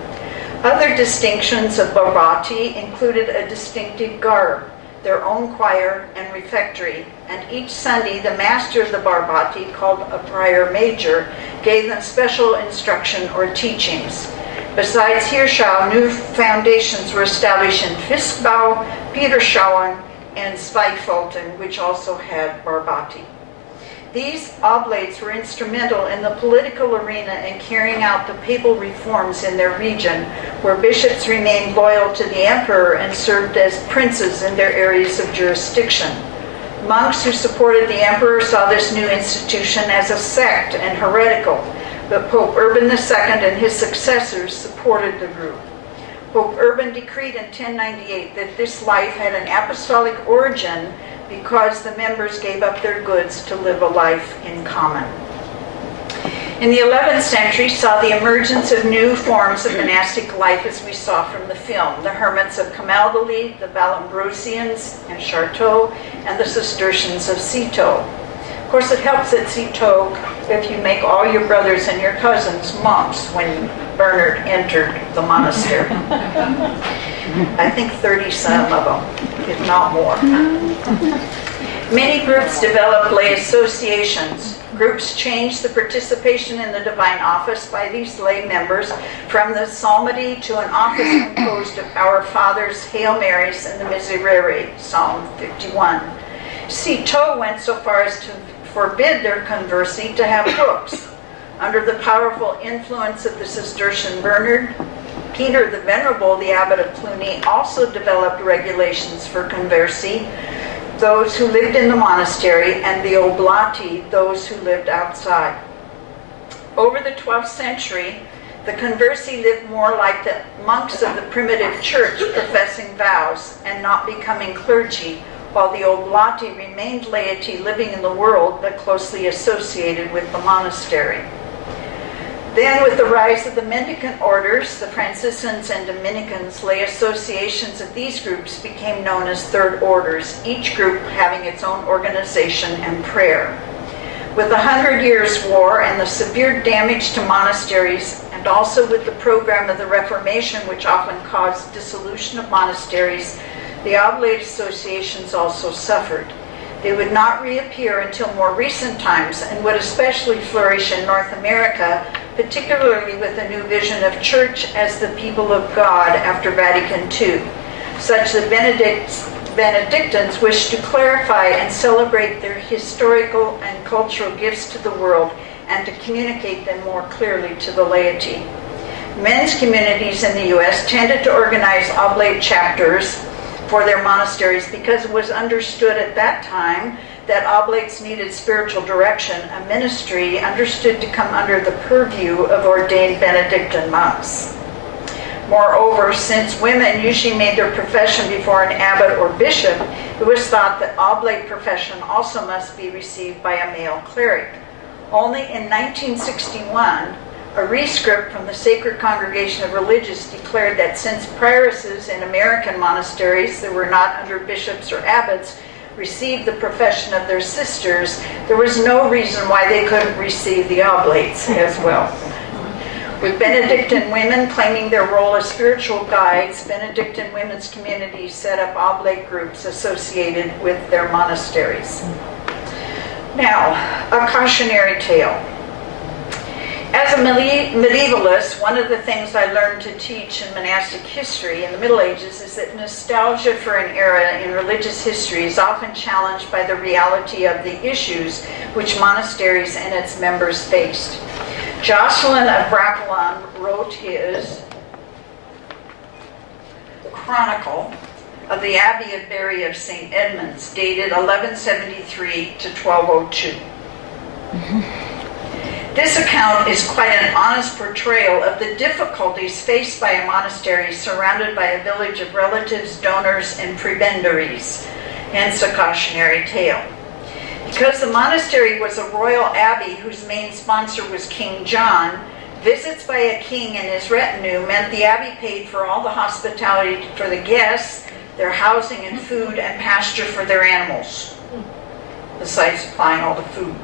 Other distinctions of barbati included a distinctive garb, their own choir and refectory, and each Sunday the master of the barbati, called a prior major, gave them special instruction or teachings. Besides Hirschau, new foundations were established in Fiskbau, Peterschauen, and Zweifelten, which also had barbati. These oblates were instrumental in the political arena in carrying out the papal reforms in their region, where bishops remained loyal to the emperor and served as princes in their areas of jurisdiction. Monks who supported the emperor saw this new institution as a sect and heretical, but Pope Urban II and his successors supported the group. Pope Urban decreed in 1098 that this life had an apostolic origin because the members gave up their goods to live a life in common. In the 11th century saw the emergence of new forms of monastic life, as we saw from the film: the hermits of Camaldoli, the Vallambrosians and Charteau, and the Cistercians of Citeaux. Of course, it helps at Citeaux if you make all your brothers and your cousins monks when Bernard entered the monastery. I think 30 some of them, if not more. Many groups developed lay associations. Groups changed the participation in the divine office by these lay members from the psalmody to an office composed of Our Fathers, Hail Marys, and the Miserere, Psalm 51. Citeaux went so far as to forbid their conversi to have books. Under the powerful influence of the Cistercian Bernard, Peter the Venerable, the abbot of Cluny, also developed regulations for conversi, those who lived in the monastery, and the Oblati, those who lived outside. Over the 12th century, the conversi lived more like the monks of the primitive church, professing vows and not becoming clergy, while the Oblati remained laity living in the world but closely associated with the monastery. Then, with the rise of the mendicant orders, the Franciscans and Dominicans, lay associations of these groups became known as third orders, each group having its own organization and prayer. With the 100 Years' War and the severe damage to monasteries and and also with the program of the Reformation, which often caused dissolution of monasteries, the Oblate associations also suffered. They would not reappear until more recent times and would especially flourish in North America, particularly with a new vision of church as the people of God after Vatican II. Such that Benedictines wished to clarify and celebrate their historical and cultural gifts to the world and to communicate them more clearly to the laity. Men's communities in the U.S. tended to organize oblate chapters for their monasteries because it was understood at that time that oblates needed spiritual direction, a ministry understood to come under the purview of ordained Benedictine monks. Moreover, since women usually made their profession before an abbot or bishop, it was thought that oblate profession also must be received by a male cleric. Only in 1961, a rescript from the Sacred Congregation of Religious declared that since prioresses in American monasteries that were not under bishops or abbots received the profession of their sisters, there was no reason why they couldn't receive the oblates as well. With Benedictine women claiming their role as spiritual guides, Benedictine women's communities set up oblate groups associated with their monasteries. Now, a cautionary tale. As a medievalist, one of the things I learned to teach in monastic history in the Middle Ages is that nostalgia for an era in religious history is often challenged by the reality of the issues which monasteries and its members faced. Jocelyn of Brakelon wrote his Chronicle of the Abbey of Bury of St. Edmunds, dated 1173 to 1202. This account is quite an honest portrayal of the difficulties faced by a monastery surrounded by a village of relatives, donors, and prebendaries, hence a cautionary tale. Because the monastery was a royal abbey whose main sponsor was King John, visits by a king and his retinue meant the abbey paid for all the hospitality for the guests, their housing and food, and pasture for their animals, besides supplying all the food.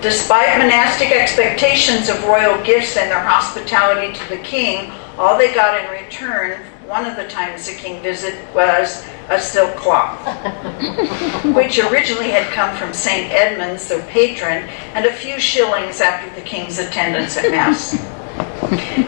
Despite monastic expectations of royal gifts and their hospitality to the king, all they got in return, one of the times the king visited, was a silk cloth, which originally had come from St. Edmunds, their patron, and a few shillings after the king's attendance at Mass.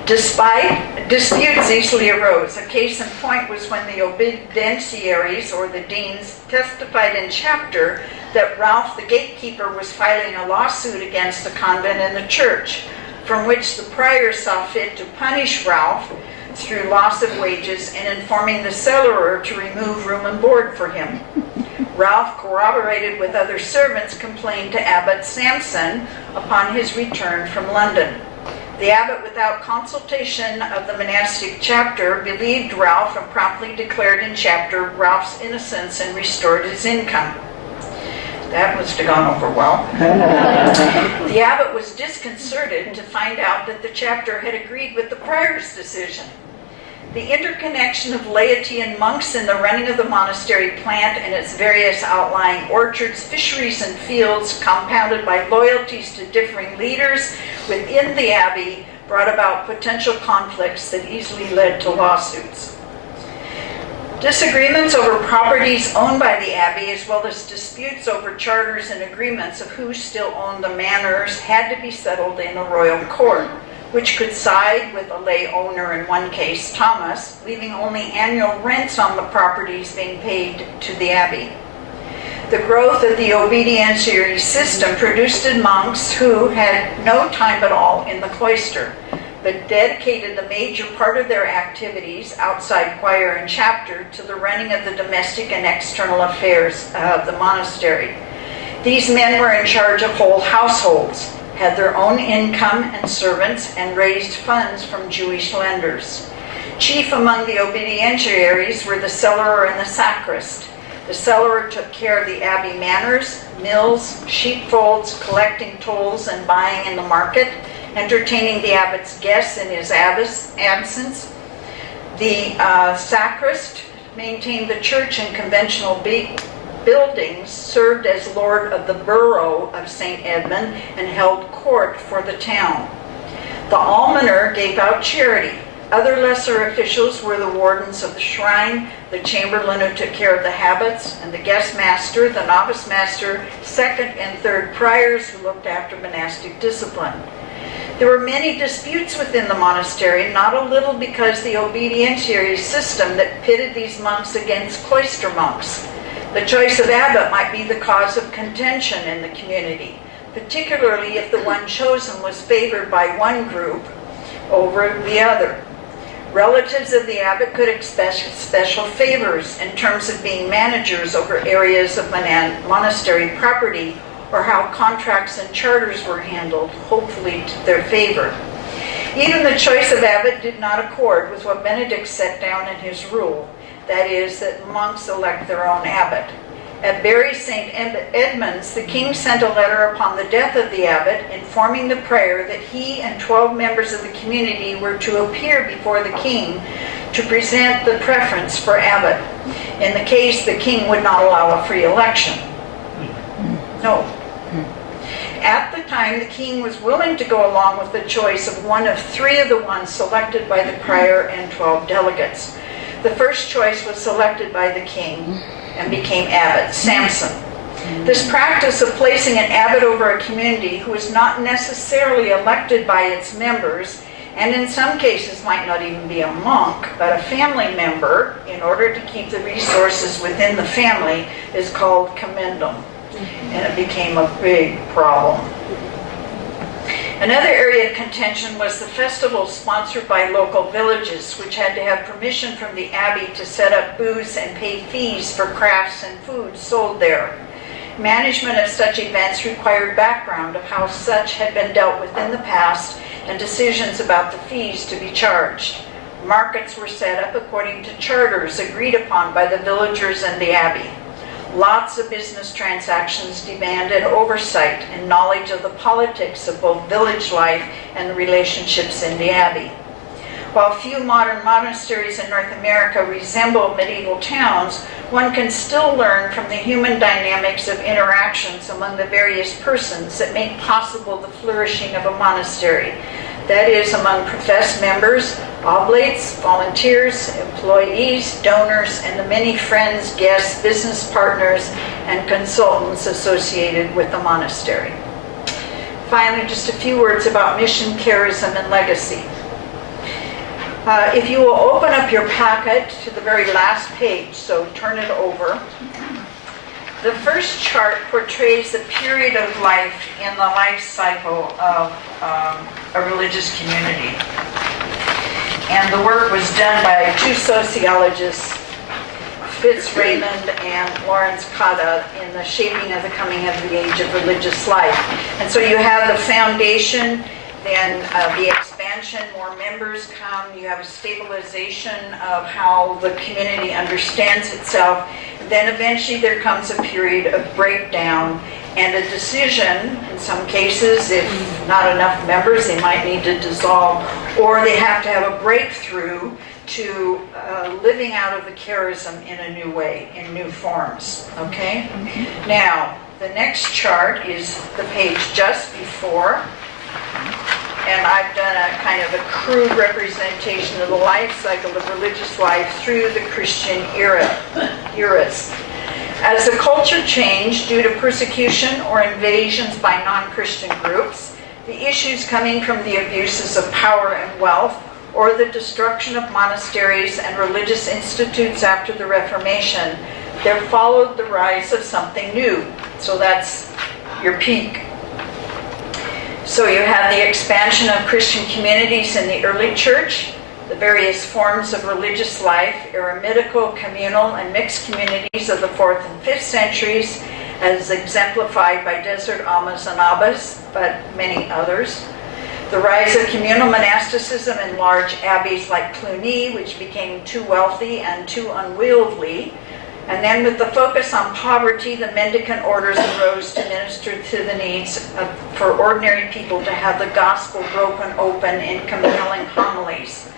Despite disputes easily arose. A case in point was when the oblatenciaries, or the deans, testified in chapter that Ralph the gatekeeper was filing a lawsuit against the convent and the church, from which the prior saw fit to punish Ralph through loss of wages and informing the cellarer to remove room and board for him. Ralph, corroborated with other servants, complained to Abbot Sampson upon his return from London. The abbot, without consultation of the monastic chapter, believed Ralph and promptly declared in chapter Ralph's innocence and restored his income. That must have gone over well. The abbot was disconcerted to find out that the chapter had agreed with the prior's decision. The interconnection of laity and monks in the running of the monastery plant and its various outlying orchards, fisheries, and fields, compounded by loyalties to differing leaders within the abbey, brought about potential conflicts that easily led to lawsuits. Disagreements over properties owned by the abbey, as well as disputes over charters and agreements of who still owned the manors, had to be settled in a royal court, which could side with a lay owner, in one case, Thomas, leaving only annual rents on the properties being paid to the abbey. The growth of the obedientiary system produced monks who had no time at all in the cloister, but dedicated a major part of their activities outside choir and chapter to the running of the domestic and external affairs of the monastery. These men were in charge of whole households, had their own income and servants, and raised funds from Jewish lenders. Chief among the obedientiaries were the cellarer and the sacrist. The cellarer took care of the abbey manors, mills, sheepfolds, collecting tolls and buying in the market, entertaining the abbot's guests in his absence. The sacrist maintained the church and conventional buildings, served as lord of the borough of St. Edmund, and held court for the town. The almoner gave out charity. Other lesser officials were the wardens of the shrine, the chamberlain who took care of the habits, and the guest master, the novice master, second and third priors who looked after monastic discipline. There were many disputes within the monastery, not a little because the obedientiary system that pitted these monks against cloister monks. The choice of abbot might be the cause of contention in the community, particularly if the one chosen was favored by one group over the other. Relatives of the abbot could expect special favors in terms of being managers over areas of monastery property, or how contracts and charters were handled, hopefully to their favor. Even the choice of abbot did not accord with what Benedict set down in his rule, that is, that monks elect their own abbot. At Bury St. Edmunds, the king sent a letter upon the death of the abbot, informing the prior that he and 12 members of the community were to appear before the king to present the preference for abbot. In the case, the king would not allow a free election. No. At the time, the king was willing to go along with the choice of one of 3 of the ones selected by the prior and 12 delegates. The first choice was selected by the king and became abbot, Samson. This practice of placing an abbot over a community who is not necessarily elected by its members, and in some cases might not even be a monk, but a family member, in order to keep the resources within the family, is called commendam. And it became a big problem. Another area of contention was the festivals sponsored by local villages, which had to have permission from the abbey to set up booths and pay fees for crafts and food sold there. Management of such events required background of how such had been dealt with in the past and decisions about the fees to be charged. Markets were set up according to charters agreed upon by the villagers and the abbey. Lots of business transactions demanded oversight and knowledge of the politics of both village life and the relationships in the abbey. While few modern monasteries in North America resemble medieval towns, one can still learn from the human dynamics of interactions among the various persons that make possible the flourishing of a monastery. That is, among professed members, oblates, volunteers, employees, donors, and the many friends, guests, business partners, and consultants associated with the monastery. Finally, just a few words about mission, charism, and legacy. If you will open up your packet to the very last page, so turn it over. The first chart portrays a period of life in the life cycle of a religious community. And the work was done by 2 sociologists, Fitz Raymond and Lawrence Cotta, in the shaping of the coming of the age of religious life. And so you have the foundation, then the expansion, more members come, you have a stabilization of how the community understands itself. Then eventually there comes a period of breakdown and a decision. In some cases, if not enough members, they might need to dissolve, or they have to have a breakthrough to living out of the charism in a new way, in new forms. Okay? Now, the next chart is the page just before. And I've done a kind of a crude representation of the life cycle of religious life through the Christian eras. As the culture changed due to persecution or invasions by non-Christian groups, the issues coming from the abuses of power and wealth, or the destruction of monasteries and religious institutes after the Reformation, there followed the rise of something new. So that's your peak. So you have the expansion of Christian communities in the early church, the various forms of religious life, eremitical, communal, and mixed communities of the 4th and 5th centuries, as exemplified by Desert Amas and Abbas, but many others. The rise of communal monasticism in large abbeys like Cluny, which became too wealthy and too unwieldy. And then with the focus on poverty, the mendicant orders arose to minister to the needs for ordinary people to have the gospel broken open in compelling homilies.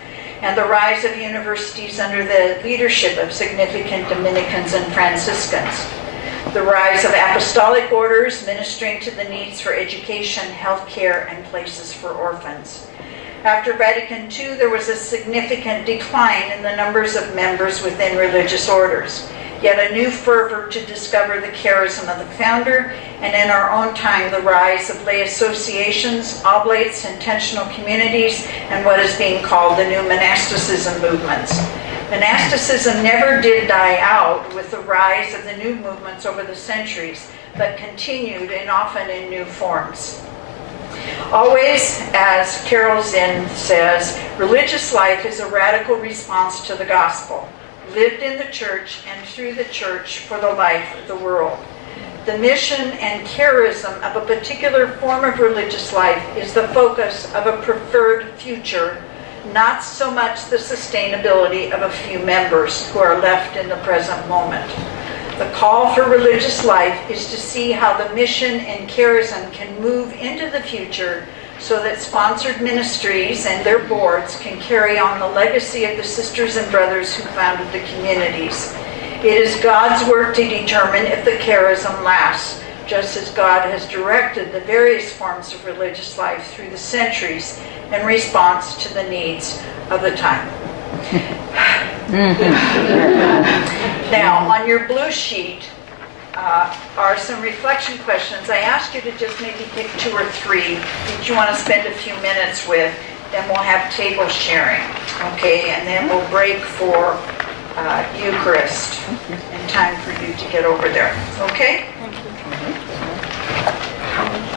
And the rise of universities under the leadership of significant Dominicans and Franciscans. The rise of apostolic orders ministering to the needs for education, healthcare, and places for orphans. After Vatican II, there was a significant decline in the numbers of members within religious orders. Yet a new fervor to discover the charism of the founder, and in our own time, the rise of lay associations, oblates, intentional communities, and what is being called the new monasticism movements. Monasticism never did die out with the rise of the new movements over the centuries, but continued and often in new forms. Always, as Carol Zinn says, religious life is a radical response to the gospel, lived in the church and through the church for the life of the world. The mission and charism of a particular form of religious life is the focus of a preferred future, not so much the sustainability of a few members who are left in the present moment. The call for religious life is to see how the mission and charism can move into the future so that sponsored ministries and their boards can carry on the legacy of the sisters and brothers who founded the communities. It is God's work to determine if the charism lasts, just as God has directed the various forms of religious life through the centuries in response to the needs of the time. Now, on your blue sheet are some reflection questions. I ask you to just maybe pick 2 or 3 that you want to spend a few minutes with. Then we'll have table sharing, okay? And then we'll break for Eucharist and time for you to get over there, okay?